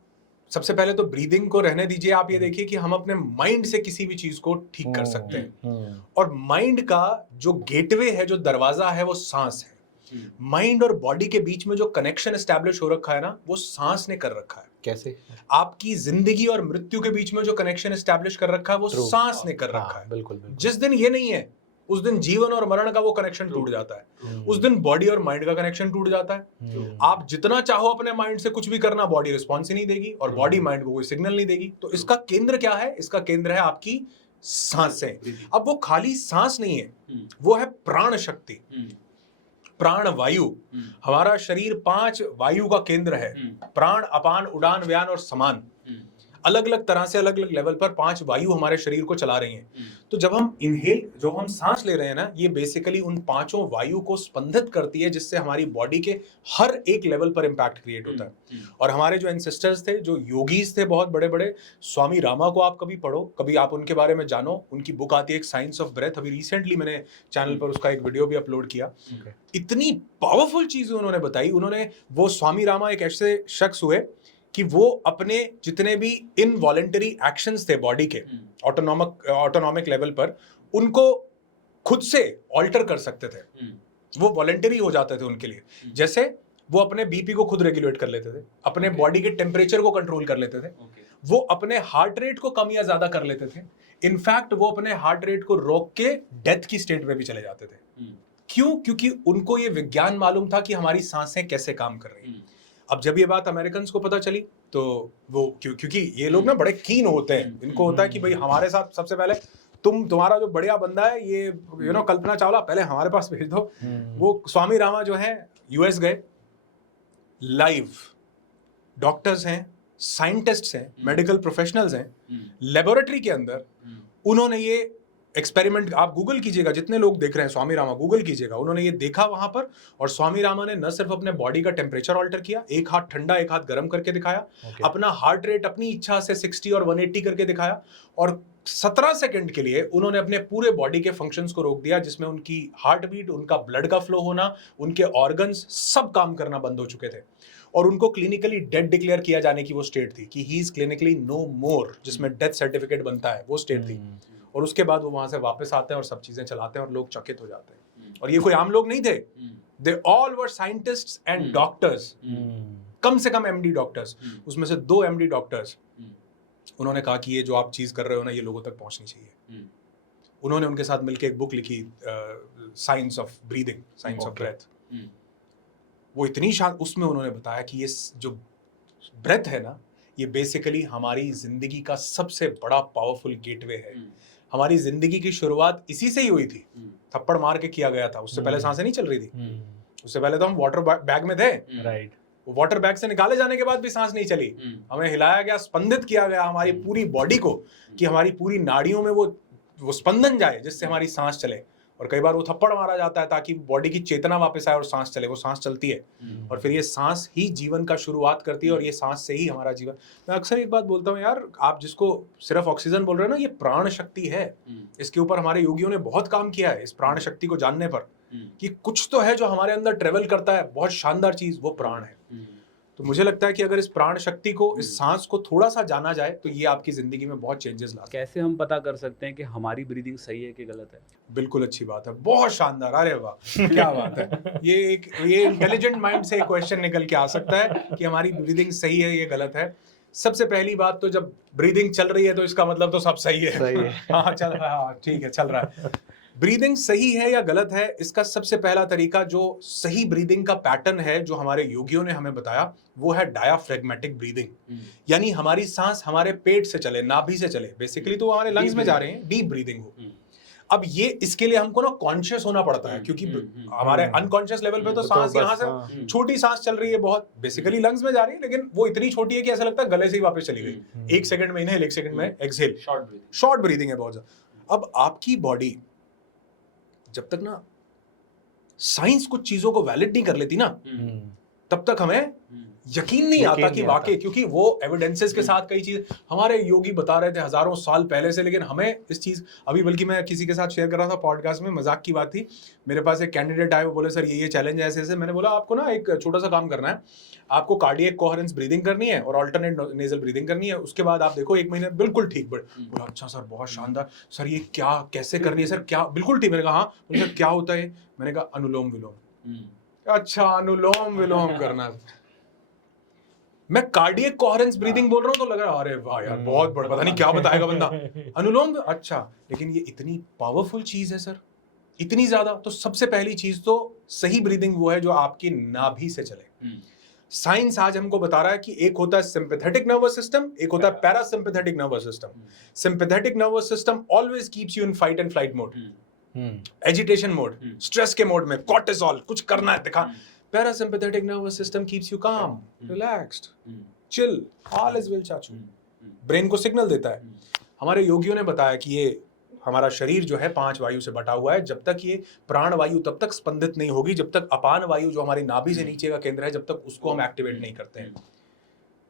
सबसे पहले तो ब्रीदिंग को रहने दीजिए, आप ये देखिए कि हम अपने माइंड से किसी भी चीज को ठीक कर सकते हैं। और माइंड का जो गेटवे है, जो दरवाजा है, वो सांस है। माइंड और बॉडी के बीच में जो कनेक्शन एस्टैब्लिश हो रखा है ना, वो सांस ने कर रखा है। कैसे? आपकी जिंदगी और मृत्यु के बीच में जो कनेक्शन एस्टैब्लिश कर रखा है, वो सांस ने कर रखा है। बिल्कुल बिल्कुल। जिस दिन ये नहीं है, उस दिन जीवन और मरण का वो कनेक्शन टूट जाता है। उस दिन बॉडी और माइंड का कनेक्शन टूट जाता है। आप जितना चाहो अपने माइंड से कुछ भी करना, बॉडी रिस्पॉन्स ही नहीं देगी और बॉडी माइंड को कोई सिग्नल नहीं देगी। तो इसका केंद्र क्या है? इसका केंद्र है आपकी सांसें। अब वो खाली सांस नहीं है, वो है प्राण शक्ति, प्राण वायु। हमारा शरीर 5 वायु का केंद्र है। प्राण, अपान, उड़ान, व्यान और समान। अलग अलग तरह से, अलग अलग लेवल पर 5 वायु हमारे शरीर को चला रही हैं। तो जब हम इनहेल, जो हम सांस ले रहे हैं ना, ये बेसिकली उन 5 वायु को स्पंदित करती है, जिससे हमारी बॉडी के हर एक लेवल पर इंपैक्ट क्रिएट होता है। और हमारे जो एंसेस्टर्स थे, जो योगीज थे बहुत बड़े बड़े, स्वामी रामा को आप कभी पढ़ो, कभी आप उनके बारे में जानो। उनकी बुक आती है एक साइंस ऑफ ब्रेथ, अभी रिसेंटली मैंने चैनल पर उसका एक वीडियो भी अपलोड किया। इतनी पावरफुल चीजें उन्होंने बताई। वो स्वामी रामा एक ऐसे शख्स हुए कि वो अपने जितने भी इनवॉलेंटरी एक्शंस थे बॉडी के ऑटोनॉमिक लेवल पर, उनको खुद से ऑल्टर कर सकते थे। वो वॉलेंटरी हो जाते थे उनके लिए। जैसे वो अपने बीपी को खुद रेगुलेट कर लेते थे, अपने बॉडी के टेम्परेचर को कंट्रोल कर लेते थे, वो अपने हार्ट रेट को कम या ज्यादा कर लेते थे। इनफैक्ट वो अपने हार्ट रेट को रोक के डेथ की स्टेट में भी चले जाते थे। क्यों? क्योंकि उनको ये विज्ञान मालूम था कि हमारी सांसें कैसे काम कर रही हैं। अब जब ये बात अमेरिकन को पता चली, तो वो क्योंकि ये लोग ना बड़े कीन होते हैं, इनको होता है कि भाई हमारे साथ सबसे पहले तुम्हारा जो बढ़िया बंदा है, ये कल्पना चावला, पहले हमारे पास भेज दो। वो स्वामी रामा जो है यूएस गए, लाइव डॉक्टर्स हैं, साइंटिस्ट्स हैं, मेडिकल प्रोफेशनल्स हैं, लेबोरेटरी के अंदर उन्होंने ये एक्सपेरिमेंट, आप गूगल कीजिएगा, जितने लोग देख रहे हैं स्वामी रामा, गूगल कीजिएगा, उन्होंने ये देखा वहां पर। और स्वामी रामा ने न सिर्फ अपने बॉडी का टेम्परेचर ऑल्टर किया, एक हाथ ठंडा एक हाथ गर्म करके दिखाया, अपना हार्ट रेट अपनी इच्छा से 60 और 180 करके दिखाया, और 17 सेकंड के लिए उन्होंने अपने पूरे बॉडी के फंक्शंस को रोक दिया, जिसमें उनकी हार्ट बीट, उनका ब्लड का फ्लो होना, उनके ऑर्गन्स सब काम करना बंद हो चुके थे। और उनको क्लिनिकली डेड डिक्लेयर किया जाने की वो स्टेट थी कि ही इज क्लिनिकली नो मोर, जिसमें डेथ सर्टिफिकेट बनता है, वो स्टेट थी। और उसके बाद वो वहां से वापस आते हैं और सब चीजें चलाते हैं और लोग चकित हो जाते हैं। और ये कोई आम लोग नहीं थे, they all were scientists and doctors, कम से कम एमडी डॉक्टर्स। उसमें से 2 एमडी डॉक्टर्स, उन्होंने कहा कि ये जो आप चीज कर रहे हो ना, ये लोगों तक पहुंचनी चाहिए। उन्होंने उनके साथ मिलकर एक बुक लिखी, science of breathing, science of breath. वो इतनी उसमें उन्होंने बताया कि ये जो ब्रेथ है ना, ये बेसिकली हमारी जिंदगी का सबसे बड़ा पावरफुल गेटवे है। हमारी जिंदगी की शुरुआत इसी से ही हुई थी, थप्पड़ मार के किया गया था। उससे पहले सांसें नहीं चल रही थी, उससे पहले तो हम वाटर बैग में थे। राइट। वो वाटर बैग से निकाले जाने के बाद भी सांस नहीं चली। हमें हिलाया गया, स्पंदित किया गया हमारी पूरी बॉडी को, कि हमारी पूरी नाड़ियों में वो स्पंदन जाए, जिससे हमारी सांस चले। और कई बार वो थप्पड़ मारा जाता है ताकि बॉडी की चेतना वापस आए और सांस चले। वो सांस चलती है और फिर ये सांस ही जीवन का शुरुआत करती है, और ये सांस से ही हमारा जीवन। मैं अक्सर एक बात बोलता हूँ यार, आप जिसको सिर्फ ऑक्सीजन बोल रहे हो ना, ये प्राण शक्ति है। इसके ऊपर हमारे योगियों ने बहुत काम किया है, इस प्राण शक्ति को जानने पर, कि कुछ तो है जो हमारे अंदर ट्रेवल करता है, बहुत शानदार चीज, वो प्राण है। तो मुझे लगता है कि अगर इस प्राण शक्ति को, इस सांस को थोड़ा सा जाना जाए, तो ये आपकी जिंदगी में बहुत चेंजेस ला सकता है। कैसे हम पता कर सकते हैं कि हमारी ब्रीदिंग सही है कि गलत है? बिल्कुल अच्छी बात है, बहुत शानदार, अरे वाह क्या बात है। ये इंटेलिजेंट माइंड से एक क्वेश्चन निकल के आ सकता है कि हमारी ब्रीदिंग सही है ये गलत है। सबसे पहली बात तो, जब ब्रीदिंग चल रही है तो इसका मतलब तो सब सही है। हाँ चल रहा है, ठीक है, चल रहा है। ब्रीदिंग सही है या गलत है, इसका सबसे पहला तरीका जो सही ब्रीदिंग का पैटर्न है जो हमारे योगियों ने हमें बताया, वो है डायाफ्रेगमेटिक ब्रीदिंग। यानी हमारी सांस हमारे पेट से चले, नाभि से चले, बेसिकली तो हमारे लंग्स में जा रहे हैं, डीप ब्रीदिंग हो। अब ये इसके लिए हमको ना कॉन्शियस होना पड़ता है, क्योंकि हमारे अनकॉन्शियस लेवल पे तो सांस यहाँ से छोटी सांस चल रही है, बहुत बेसिकली लंग्स में जा रही है, लेकिन वो इतनी छोटी है कि ऐसा लगता है गले से ही वापस चली गई। 1 सेकंड में इनहेल, 1 सेकंड में एक्सहेल, शॉर्ट ब्रीदिंग है बहुत ज्यादा। अब आपकी बॉडी जब तक ना साइंस कुछ चीजों को वैलिड नहीं कर लेती ना, तब तक हमें यकीन नहीं आता कि वाकई, क्योंकि वो एविडेंसेस के साथ कई चीज हमारे योगी बता रहे थे हजारों साल पहले से, लेकिन हमें इस चीज अभी, बल्कि मैं किसी के साथ शेयर कर रहा था पॉडकास्ट में, मजाक की बात थी, मेरे पास एक कैंडिडेट आए, वो बोले सर ये चैलेंज है ऐसे ऐसे। मैंने बोला आपको ना एक छोटा सा काम करना है, आपको कार्डियक कोहेरेंस ब्रीदिंग करनी है और अल्टरनेट नेजल ब्रीदिंग करनी है, उसके बाद आप देखो 1 महीने बिल्कुल ठीक। बोला अच्छा सर बहुत शानदार, सर ये क्या कैसे करनी है सर, क्या बिल्कुल ठीक। मैंने कहा हाँ। बोले क्या होता है? मैंने कहा अनुलोम विलोम। अच्छा अनुलोम विलोम करना। मैं कार्डियक कोहेरेंस ब्रीदिंग बोल रहा हूं तो लग रहा है अरे वाह यार बहुत बड़ा, पता नहीं क्या बताएगा बंदा। अनुलोम अच्छा, लेकिन ये इतनी पावरफुल चीज है सर, इतनी ज्यादा। तो सबसे पहली चीज तो सही ब्रीदिंग वो है जो आपकी नाभि से चले। साइंस आज हमको बता रहा है कि एक होता है सिंपैथेटिक नर्वस सिस्टम, एक होता है parasympathetic nervous system. Sympathetic nervous system always keeps you in fight and flight mode, agitation mode, stress के मोड में, कॉर्टिसोल, कुछ करना है दिखा। Parasympathetic nervous system keeps you calm, relaxed, chill, all is well चाचू। ब्रेन को signal देता है। हमारे योगियों ने बताया कि ये हमारा शरीर जो है 5 वायु से बटा हुआ है। जब तक ये प्राण वायु तब तक स्पंदित नहीं होगी, जब तक अपान वायु जो हमारी नाभि से नीचे का केंद्र है, जब तक उसको हम एक्टिवेट नहीं करते हैं,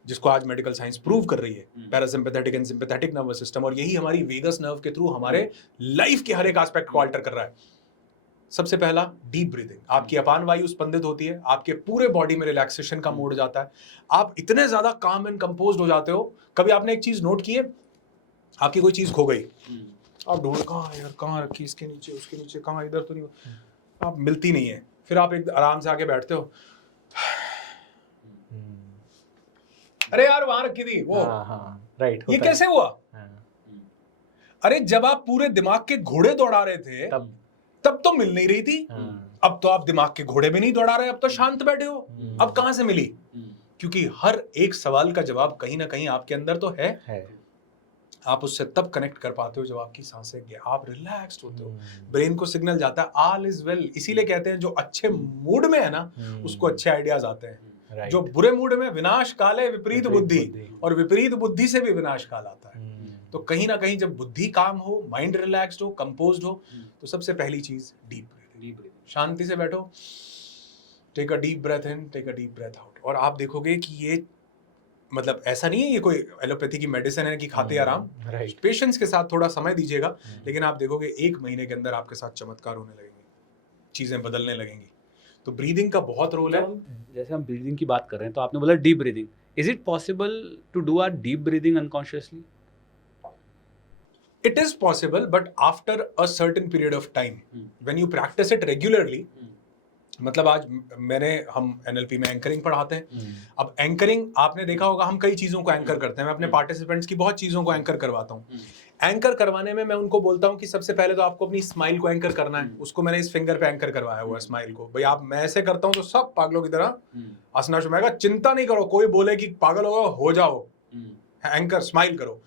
जिसको आज मेडिकल साइंस प्रूव कर रही है, parasympathetic and sympathetic nervous system. और यही हमारी वेगस नर्व के थ्रू हमारे लाइफ के हर एक एस्पेक्ट को अल्टर कर रहा है। सबसे पहला डीप ब्रीदिंग, आपकी अपान वायु स्पंदित होती है, आपके पूरे बॉडी में रिलैक्सेशन का मोड जाता है, आप इतने ज्यादा काम एंड कंपोज्ड हो जाते हो। कभी आपने एक चीज नोट की है, आपकी कोई चीज खो गई, आप ढूंढ कहाँ यार, कहाँ रखी, इसके नीचे, उसके नीचे, कहाँ, इधर तो नहीं, आप मिलती नहीं है। फिर आप एक आराम से आके बैठते हो, अरे यार वहां रखी थी वो, राइट, ये कैसे हुआ? अरे जब आप पूरे दिमाग के घोड़े दौड़ा रहे थे तब तो मिल नहीं रही थी। अब तो आप दिमाग के घोड़े भी नहीं दौड़ा रहे, अब तो शांत बैठे हो। अब कहां से मिली? क्योंकि हर एक सवाल का जवाब कहीं ना कहीं आपके अंदर तो है। आप उससे तब कनेक्ट कर पाते हो जब आपकी सांसें, आप रिलैक्स्ड होते हो, ब्रेन को सिग्नल जाता है ऑल इज वेल। इसीलिए कहते हैं जो अच्छे मूड में है ना, उसको अच्छे आइडियाज आते हैं। जो बुरे मूड में, विनाश काले विपरीत बुद्धि, और विपरीत बुद्धि से भी विनाश काल आता है। तो कहीं ना कहीं जब बुद्धि काम हो, माइंड रिलैक्स्ड हो, कंपोज्ड हो, तो सबसे पहली चीज डीप ब्रीथिंग। शांति से बैठो, take a deep breath in, take a deep breath out. और आप देखोगे कि ये मतलब ऐसा नहीं है ये कोई एलोपैथी की मेडिसिन है कि खाते आराम। पेशेंस के साथ थोड़ा समय दीजिएगा, लेकिन आप देखोगे 1 महीने के अंदर आपके साथ चमत्कार होने लगेंगे, चीजें बदलने लगेंगी। तो ब्रीदिंग का बहुत रोल है। जैसे हम ब्रीदिंग की बात कर रहे हैं, तो आपने बोला deep breathing, is it possible to do our deep breathing unconsciously? It is possible, but after a certain period of time, when you practice it regularly, मतलब आज हम NLP में एंकरिंग पढ़ाते हैं। अब एंकरिंग आपने देखा होगा, हम कई चीजों को एंकर करते हैं। मैं अपने पार्टिसिपेंट्स की बहुत चीजों को एंकर करवाता हूँ। एंकर करवाने में मैं उनको बोलता हूँ कि सबसे पहले तो आपको अपनी स्माइल को एंकर करना है। उसको मैंने इस फिंगर पे एंकर करवाया हुआ है, स्माइल को। भाई आप, मैं ऐसे करता हूँ तो सब पागलों की तरह हंसना शुरू होगा। चिंता नहीं करो, कोई बोले कि पागल हो जाओ, एंकर स्माइल करो।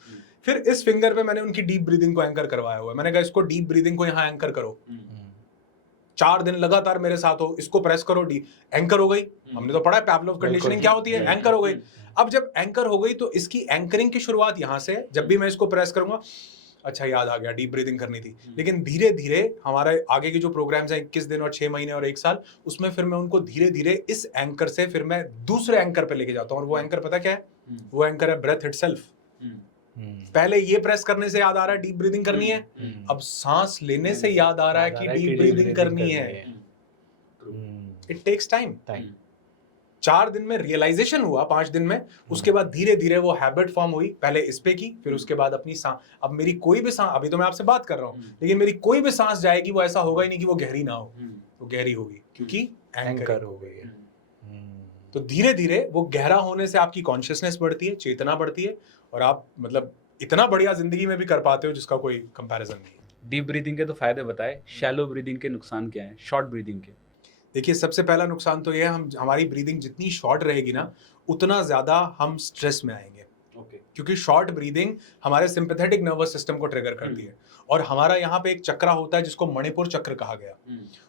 फिर इस फिंगर पे मैंने उनकी डीप ब्रीदिंग को एंकर करवाया हुआ है। मैंने कहा इसको डीप ब्रीदिंग को यहाँ एंकर करो, 4 दिन लगातार मेरे साथ हो, इसको प्रेस करो, एंकर हो गई। हमने तो पढ़ा है पैवलोव कंडीशनिंग क्या होती है, एंकर हो गई। अब जब एंकर हो गई तो इसकी एंकरिंग की शुरुआत यहाँ से, जब भी मैं इसको प्रेस करूंगा, अच्छा याद आ गया डीप ब्रीदिंग करनी थी। लेकिन धीरे धीरे हमारे आगे के जो प्रोग्राम्स हैं 21 दिन और 6 महीने और 1 साल, उसमें फिर मैं उनको धीरे धीरे इस एंकर से फिर मैं दूसरे एंकर पे लेके जाता हूँ। और वो एंकर पता क्या है? वो एंकर है ब्रेथ इटसेल्फ। पहले ये प्रेस करने से याद आ रहा है डीप ब्रीदिंग करनी है, अब सांस लेने से याद आ रहा है कि डीप ब्रीदिंग करनी है। It takes time. 4 दिन में रियलाइजेशन हुआ, 5 दिन में, उसके बाद धीरे धीरे वो हैबिट फॉर्म हुई। पहले इस पे की, फिर उसके बाद अपनी सांस। अब मेरी कोई भी सांस, अभी तो मैं आपसे बात कर रहा हूँ, लेकिन मेरी कोई भी सांस जाएगी वो ऐसा होगा ही नहीं कि वो गहरी ना हो, वो गहरी होगी क्योंकि एंकर हो गई है। तो धीरे धीरे वो गहरा होने से आपकी कॉन्शियसनेस बढ़ती है, चेतना बढ़ती है, और आप मतलब इतना बढ़िया जिंदगी में भी कर पाते हो जिसका कोई कंपैरिजन नहीं है। डीप ब्रीदिंग के तो फायदे बताए, शैलो ब्रीदिंग के नुकसान क्या हैं, शॉर्ट ब्रीदिंग के? देखिए, सबसे पहला नुकसान तो ये है, हमारी ब्रीदिंग जितनी शॉर्ट रहेगी ना, उतना ज़्यादा हम स्ट्रेस में आएंगे। ओके। क्योंकि शॉर्ट ब्रीदिंग हमारे सिंपैथेटिक नर्वस सिस्टम को ट्रिगर करती है। और हमारा यहाँ पे एक चक्र होता है जिसको मणिपुर चक्र कहा गया।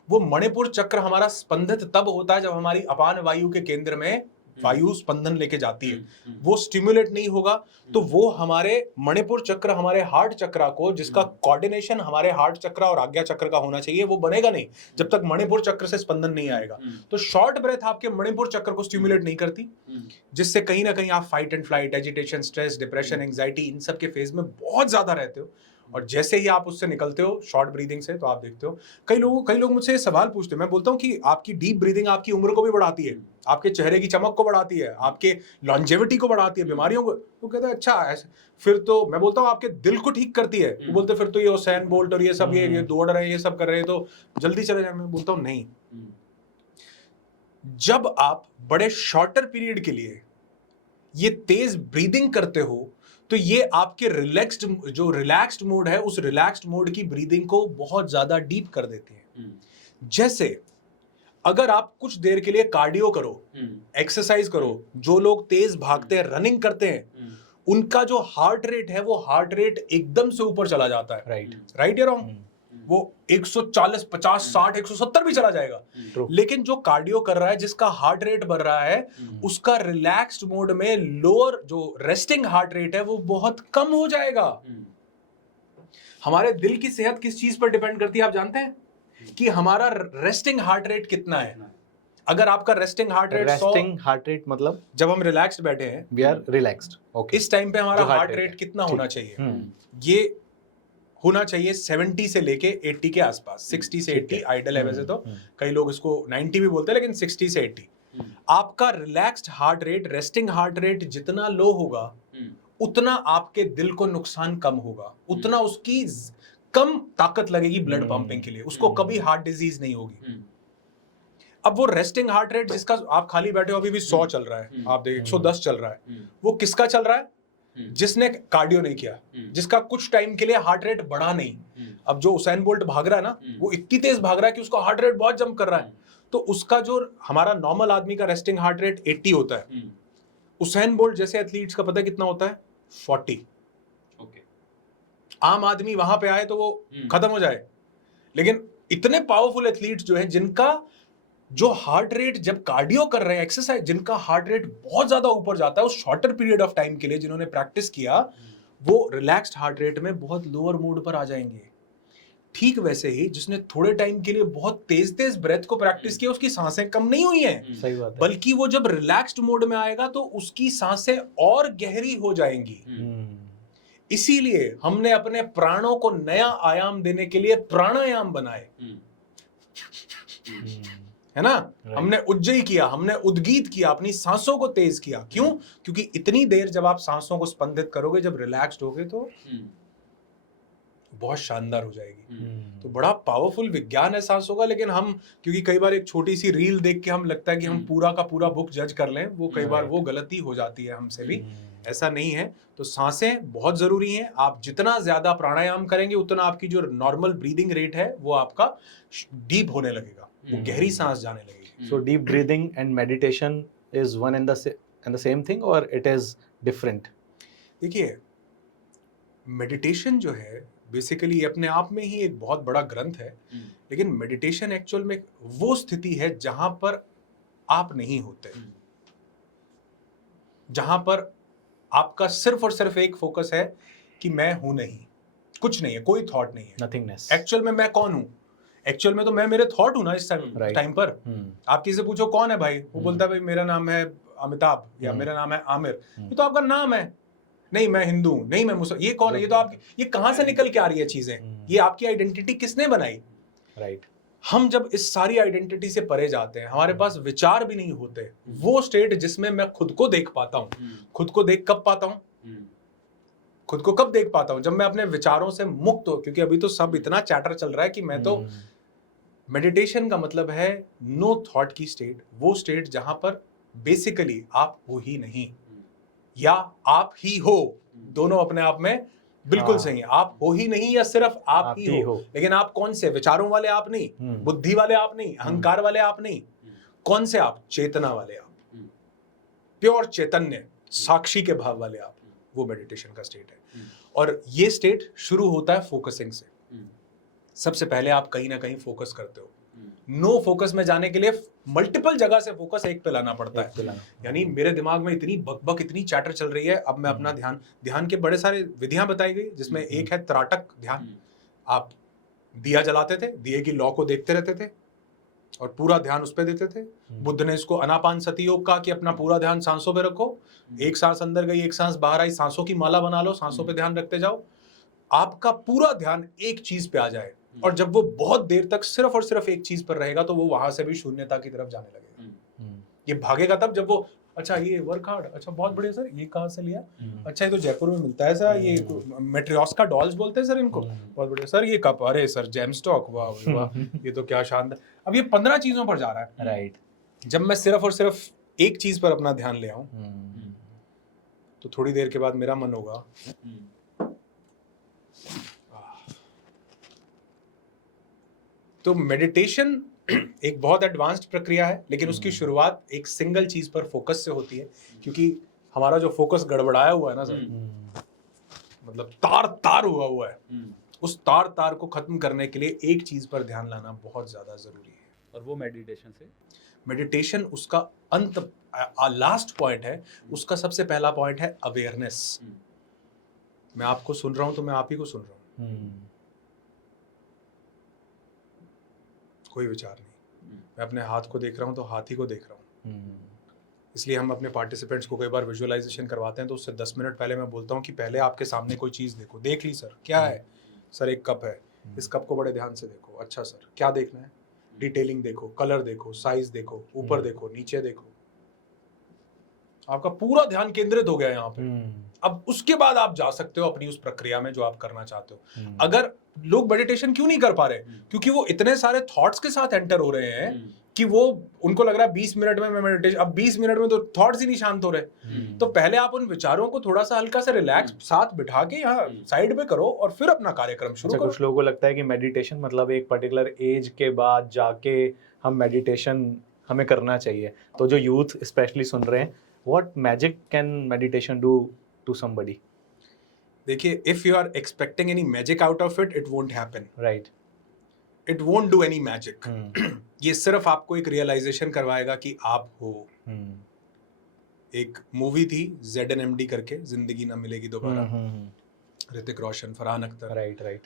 वो मणिपुर चक्र हमारा स्पंदित तब होता है जब हमारी अपान वायु के केंद्र में वायु स्पंदन लेके जाती है। वो स्टिमुलेट नहीं होगा तो वो हमारे मणिपुर चक्र, हमारे हार्ट चक्र को, जिसका कोऑर्डिनेशन हमारे हार्ट चक्र और आज्ञा चक्र का होना चाहिए, वो बनेगा नहीं जब तक मणिपुर चक्र से स्पंदन नहीं आएगा। तो शॉर्ट ब्रेथ आपके मणिपुर चक्र को स्टिमुलेट नहीं करती, जिससे कहीं ना कहीं आप fight and flight, agitation, stress, depression, anxiety, इन सब के फेज में बहुत ज्यादा रहते हो। और जैसे ही आप उससे निकलते हो शॉर्ट ब्रीदिंग से, तो आप देखते हो कई लोग मुझसे सवाल पूछते हैं। मैं बोलता हूँ कि आपकी डीप ब्रीदिंग आपकी उम्र को भी बढ़ाती है, आपके चेहरे की चमक को बढ़ाती है, आपके लॉन्जेविटी को बढ़ाती है, बीमारियों को। तो कहते हैं अच्छा ऐसे, फिर तो मैं बोलता हूँ आपके दिल को ठीक करती है। वो बोलते फिर तो ये उसैन बोल्ट और ये सब ये दौड़ रहे हैं, ये सब कर रहे हैं, तो जल्दी चले जाए। मैं बोलता हूँ नहीं, जब आप बड़े शॉर्टर पीरियड के लिए ये तेज ब्रीदिंग करते हो तो ये आपके रिलैक्स्ड मोड है, उस रिलैक्स्ड मोड की ब्रीदिंग को बहुत ज्यादा डीप कर देती है। जैसे अगर आप कुछ देर के लिए कार्डियो करो, एक्सरसाइज करो, जो लोग तेज भागते हैं, रनिंग करते हैं, उनका जो हार्ट रेट है वो हार्ट रेट एकदम से ऊपर चला जाता है। राइट या रॉन्ग? वो 140, 50, 60, 170 भी चला जाएगा। लेकिन जो कार्डियो कर रहा है, जिसका हार्ट रेट बढ़ रहा है, उसका रिलैक्स्ड मोड में लोअर जो रेस्टिंग हार्ट रेट है वो बहुत कम हो जाएगा। हमारे दिल की सेहत किस चीज पर डिपेंड करती है आप जानते हैं? कि हमारा रेस्टिंग हार्ट रेट कितना है। अगर आपका रेस्टिंग हार्ट रेट मतलब जब हम रिलैक्स्ड बैठे हैं, वी आर रिलैक्स्ड, ओके, इस टाइम पे हमारा हार्ट रेट कितना होना चाहिए? ये होना चाहिए 70 से लेके 80 के आसपास। 60 से 80 आइडल है वैसे तो, कई लोग इसको 90 भी बोलते हैं, लेकिन 60 से 80 आपका relaxed heart rate, resting heart rate जितना लो होगा उतना आपके दिल को नुकसान कम होगा, उतना उसकी कम ताकत लगेगी ब्लड पंपिंग के लिए, उसको कभी हार्ट डिजीज नहीं होगी। अब वो रेस्टिंग हार्ट रेट जिसका आप खाली बैठे हो, अभी भी 100 चल रहा है, आप देखिए 110 चल रहा है, वो किसका चल रहा है? जिसने कार्डियो नहीं किया, जिसका कुछ टाइम के लिए हार्ट रेट बढ़ा नहीं। अब जो उसैन बोल्ट भाग रहा है ना, वो इतनी तेज भाग रहा है कि उसका हार्ट रेट बहुत जंप कर रहा है, तो उसका जो हमारा नॉर्मल आदमी का रेस्टिंग हार्ट रेट 80 होता है, उसैन बोल्ट जैसे एथलीट्स का पता है कितना होता है? 40। आम आदमी वहां पे आए तो वो खत्म हो जाए, लेकिन इतने पावरफुल एथलीट्स जो हैं, जिनका जो हार्ट रेट जब कार्डियो कर रहे हैं, एक्सरसाइज, जिनका हार्ट रेट बहुत ज्यादा ऊपर जाता है उस शॉर्टर पीरियड ऑफ टाइम के लिए, जिन्होंने प्रैक्टिस किया, वो रिलैक्स्ड हार्ट रेट में बहुत लोअर मोड पर आ जाएंगे। ठीक वैसे ही जिसने थोड़े टाइम के लिए बहुत तेज तेज ब्रेथ को प्रैक्टिस किया, उसकी सांसें कम नहीं हुई हैं, सही बात है, बल्कि वो जब रिलैक्स्ड मोड में आएगा तो उसकी सांसें और गहरी हो जाएंगी। इसीलिए हमने अपने प्राणों को नया आयाम देने के लिए प्राणायाम बनाए, है ना? हमने उज्जयी किया, हमने उद्गीत किया, अपनी सांसों को तेज किया। क्यों? क्योंकि इतनी देर जब आप सांसों को स्पंदित करोगे, जब रिलैक्स्ड होगे, तो बहुत शानदार हो जाएगी। तो बड़ा पावरफुल विज्ञान है सांसों का, लेकिन हम क्योंकि कई बार एक छोटी सी रील देख के हम लगता है कि हम पूरा का पूरा बुक जज कर लें, वो कई बार वो गलती हो जाती है हमसे भी। ऐसा नहीं है। तो सांसें बहुत जरूरी हैं। आप जितना ज्यादा प्राणायाम करेंगे उतना आपकी जो नॉर्मल ब्रीदिंग रेट है वो आपका डीप होने लगेगा, वो गहरी सांस जाने लगेगी। So deep breathing and meditation is one and the same thing, or it is different? देखिए, मेडिटेशन जो है बेसिकली अपने आप में ही एक बहुत बड़ा ग्रंथ है, लेकिन मेडिटेशन एक्चुअल में वो स्थिति है जहां पर आप नहीं होते, जहां पर आपका सिर्फ और सिर्फ एक फोकस है कि मैं हूं नहीं, कुछ नहीं है, कोई थॉट नहीं है, नथिंगनेस। एक्चुअल में मैं कौन हूं? एक्चुअल में तो मैं मेरे थॉट हूं ना इस टाइम पर। आप किसी से पूछो कौन है भाई, वो बोलता है भाई मेरा नाम है अमिताभ या मेरा नाम है आमिर। ये तो आपका नाम है। नहीं मैं हिंदू हूं, नहीं मैं मुसलमान, ये कौन है? ये तो आपकी, ये कहां से निकल के आ रही है चीजें? ये आपकी आइडेंटिटी किसने बनाई? राइट। हम जब इस सारी आइडेंटिटी से परे जाते हैं, हमारे पास विचार भी नहीं होते, वो स्टेट जिसमें मैं खुद को देख पाता हूं। खुद को देख कब पाता हूं? खुद को कब देख पाता हूं? जब मैं अपने विचारों से मुक्त हो। क्योंकि अभी तो सब इतना चैटर चल रहा है कि मैं तो, मेडिटेशन का मतलब है नो थॉट की स्टेट, वो स्टेट जहां पर बेसिकली आप हो ही नहीं या आप ही हो, दोनों अपने आप में बिल्कुल हाँ। सही है। आप हो ही नहीं या सिर्फ आप ही हो। लेकिन आप कौन से? विचारों वाले आप नहीं, बुद्धि वाले आप नहीं, अहंकार वाले आप नहीं। कौन से आप? चेतना वाले आप, प्योर चैतन्य, साक्षी के भाव वाले आप। वो मेडिटेशन का स्टेट है। और ये स्टेट शुरू होता है फोकसिंग से। सबसे पहले आप कहीं ना कहीं फोकस करते हो। नो फोकस में जाने के लिए मल्टीपल जगह से फोकस एक पे लाना पड़ता है। यानी मेरे दिमाग में इतनी बकबक, इतनी चैटर चल रही है, अब मैं अपना ध्यान के बड़े सारे विधियां बताई गई, जिसमें एक है त्राटक ध्यान। आप दिया जलाते थे, दिए की लौ को देखते रहते थे और पूरा ध्यान उस पर देते थे। बुद्ध ने इसको अनापान सती योग कहा कि अपना पूरा ध्यान सांसों पे रखो। एक सांस अंदर गई, एक सांस बाहर आई, सांसों की माला बना लो, सांसों पे ध्यान रखते जाओ। आपका पूरा ध्यान एक चीज पे आ जाए, और जब वो बहुत देर तक सिर्फ और सिर्फ एक चीज पर रहेगा तो वो वहां से भी शून्यता की तरफ जाने लगेगा। ये भागेगा तब जब वो, अच्छा ये वर्क हार्ड, अच्छा बहुत बढ़िया सर, ये कहाँ से लिया, अच्छा ये तो जयपुर में मिलता है सर, ये मेट्रियोस्का डॉल्स बोलते हैं सर इनको, बहुत बढ़िया सर, ये कप, अरे सर जेम स्टॉक, वाह वाह, ये तो क्या शानदार। अब ये 15 चीजों पर जा रहा है। राइट। जब मैं सिर्फ और सिर्फ एक चीज पर अपना ध्यान ले आऊं तो थोड़ी देर के बाद मेरा मन होगा तो मेडिटेशन एक बहुत एडवांस्ड प्रक्रिया है, लेकिन उसकी शुरुआत एक सिंगल चीज पर फोकस से होती है, क्योंकि हमारा जो फोकस गड़बड़ाया हुआ है ना सर, मतलब तार हुआ है, उस तार को खत्म करने के लिए एक चीज पर ध्यान लाना बहुत ज्यादा जरूरी है। और वो मेडिटेशन उसका अंत, लास्ट पॉइंट है। उसका सबसे पहला पॉइंट है अवेयरनेस। मैं आपको सुन रहा हूं तो मैं आप ही को सुन रहा हूं, कोई विचार नहीं। मैं अपने हाथ को देख रहा हूं तो हाथ ही को देख रहा हूं। इसलिए हम अपने पार्टिसिपेंट्स को कई बार विजुअलाइजेशन करवाते हैं तो उससे 10 मिनट पहले मैं बोलता हूं कि पहले आपके सामने कोई चीज देखो। देख ली सर, क्या है सर? एक कप है, इस कप को बड़े ध्यान से देखो। अच्छा सर, क्या देखना है? डिटेलिंग देखो, कलर देखो, साइज देखो, ऊपर देखो, नीचे देखो। आपका पूरा ध्यान केंद्रित हो गया यहाँ पे। अब उसके बाद आप जा सकते हो अपनी उस प्रक्रिया में जो आप करना चाहते हो। अगर लोग मेडिटेशन क्यों नहीं कर पा रहे? क्योंकि वो इतने सारे थॉट्स के साथ एंटर हो रहे हैं कि वो, उनको लग रहा है 20 मिनट में मैं मेडिटेशन, अब 20 मिनट में तो थॉट्स ही नहीं शांत हो रहे। तो पहले आप उन विचारों को थोड़ा सा हल्का सा रिलैक्स साथ बिठा के यहाँ साइड पे करो और फिर अपना कार्यक्रम शुरू करो। कुछ लोगों को लगता है कि मेडिटेशन मतलब एक पर्टिकुलर एज के बाद जाके हम मेडिटेशन हमें करना चाहिए। तो जो यूथ स्पेशली सुन रहे हैं, what magic can meditation do to somebody? देखिए, if you are expecting any magic out of it, it won't happen. Right. It won't do any magic. ये सिर्फ आपको एक रियलाइजेशन करवाएगा कि आप हो। एक मूवी थी ZNMD करके, जिंदगी ना मिलेगी दोबारा, ऋतिक रोशन, फरहान अख्तर, राइट,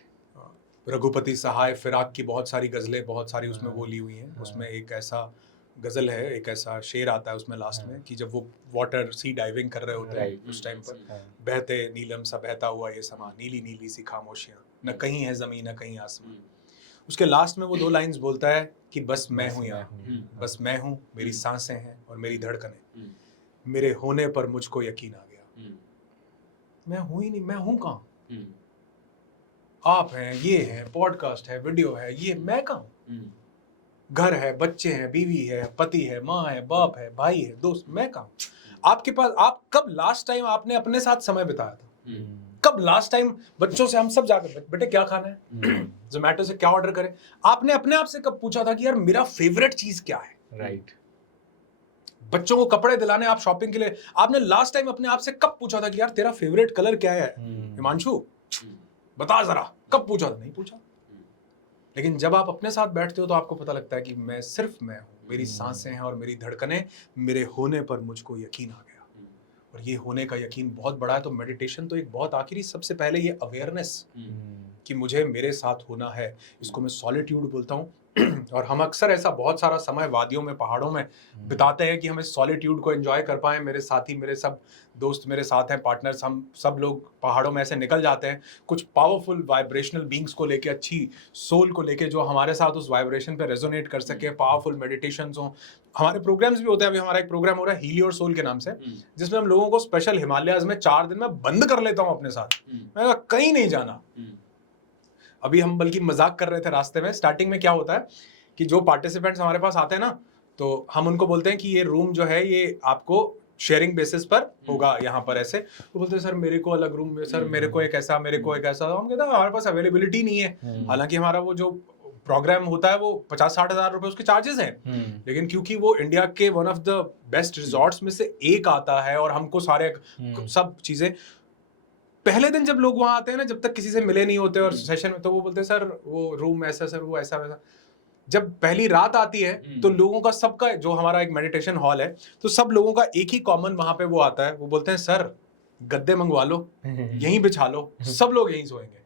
रघुपति सहाय, फिराक की बहुत सारी गजलें, बहुत सारी उसमें बोली हुई हैं। उसमें एक ऐसा गजल है, एक ऐसा शेर आता है उसमें लास्ट में कि जब वो वाटर सी डाइविंग कर रहे होते हैं उस टाइम पर, बहते नीलम सा बहता हुआ ये समा, नीली नीली सी खामोशियां, न कहीं है जमीन न कहीं आसमान। उसके लास्ट में वो 2 लाइंस बोलता है कि बस मैं हूँ यहाँ, बस मैं हूँ, मेरी सांसें हैं और मेरी धड़कनें, मेरे होने पर मुझको यकीन आ गया। मैं हूँ ही नहीं, मैं हूँ कहाँ? आप हैं, ये है, पॉडकास्ट है, वीडियो है, ये मैं कहाँ हूँ? घर है, बच्चे हैं, बीवी है, पति है, माँ है, बाप है, भाई है, दोस्त, मैं कहाँ? आपके पास, आप कब लास्ट टाइम आपने अपने साथ समय बिताया था? कब लास्ट टाइम बच्चों से हम सब जाकर, बेटे क्या खाना है, जोमेटो से क्या ऑर्डर करें? आपने अपने आप से कब पूछा था कि यार मेरा फेवरेट चीज क्या है? राइट। बच्चों को कपड़े दिलाने आप शॉपिंग के लिए, आपने लास्ट टाइम अपने आप से कब पूछा था कि यार तेरा फेवरेट कलर क्या है हिमांशु, बता जरा? कब पूछा था? नहीं पूछा। लेकिन जब आप अपने साथ बैठते हो तो आपको पता लगता है कि मैं सिर्फ मैं हूँ, मेरी सांसें हैं और मेरी धड़कनें, मेरे होने पर मुझको यकीन आ गया। और ये होने का यकीन बहुत बड़ा है। तो मेडिटेशन तो एक बहुत आखिरी, सबसे पहले ये अवेयरनेस कि मुझे मेरे साथ होना है, इसको मैं सॉलिट्यूड बोलता हूँ। और हम अक्सर ऐसा बहुत सारा समय वादियों में, पहाड़ों में बिताते हैं कि हम इस सॉलिट्यूड को एंजॉय कर पाएं। मेरे साथी, मेरे सब दोस्त मेरे साथ हैं, पार्टनर्स, हम सब लोग पहाड़ों में ऐसे निकल जाते हैं कुछ पावरफुल वाइब्रेशनल बींग्स को लेके, अच्छी सोल को लेके, जो हमारे साथ उस वाइब्रेशन पे रेजोनेट कर सके, पावरफुल मेडिटेशंस हों। हमारे प्रोग्राम्स भी होते हैं। अभी हमारा एक प्रोग्राम हो रहा है हील योर सोल के नाम से, जिसमें हम लोगों को स्पेशल हिमालयाज में 4 दिन में बंद कर लेता हूँ अपने साथ। मैं कहीं नहीं जाना। अभी हम बल्कि मजाक कर रहे थे रास्ते में। स्टार्टिंग में क्या होता है कि जो पार्टिसिपेंट्स हमारे पास आते हैं ना, तो हम उनको बोलते हैं कि ये रूम जो है ये आपको शेयरिंग बेसिस पर होगा यहाँ पर ऐसे। वो बोलते हैं सर मेरे को अलग रूम में, सर मेरे को एक ऐसा, मेरे को एक ऐसा। हम कहते हैं हमारे पास अवेलेबिलिटी नहीं है। हालांकि हमारा वो जो प्रोग्राम होता है वो 50-60 हज़ार रुपए उसके चार्जेस हैं, लेकिन क्योंकि वो इंडिया के one of the best resorts में से एक आता है और हमको सारे सब चीजें, पहले दिन जब लोग वहां आते हैं ना, जब तक किसी से मिले नहीं होते और सेशन में, तो वो बोलते हैं सर वो रूम ऐसा, सर वो ऐसा वैसा। जब पहली रात आती है तो लोगों का सबका, जो हमारा एक मेडिटेशन हॉल है, तो सब लोगों का एक ही कॉमन वहां पे वो आता है। वो बोलते हैं सर गद्दे मंगवा लो, यहीं बिछा लो, सब लोग यहीं सोएंगे।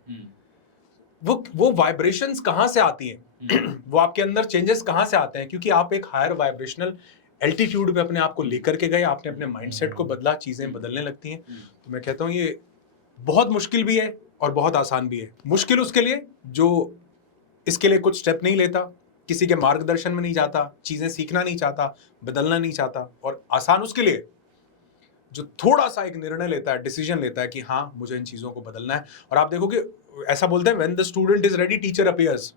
वो वाइब्रेशंस कहाँ से आती हैं? वो आपके अंदर चेंजेस कहाँ से आते हैं? क्योंकि आप एक हायर वाइब्रेशनल एल्टीट्यूड पे अपने आप को लेकर के गए, आपने अपने माइंडसेट को बदला, चीजें बदलने लगती हैं। तो मैं कहता हूँ ये बहुत मुश्किल भी है और बहुत आसान भी है। मुश्किल उसके लिए जो इसके लिए कुछ स्टेप नहीं लेता, किसी के मार्गदर्शन में नहीं जाता, चीजें सीखना नहीं चाहता, बदलना नहीं चाहता। और आसान उसके लिए जो थोड़ा सा एक निर्णय लेता है, डिसीजन लेता है कि हाँ मुझे इन चीजों को बदलना है। और आप देखो कि ऐसा बोलते हैं when the student is ready teacher appears.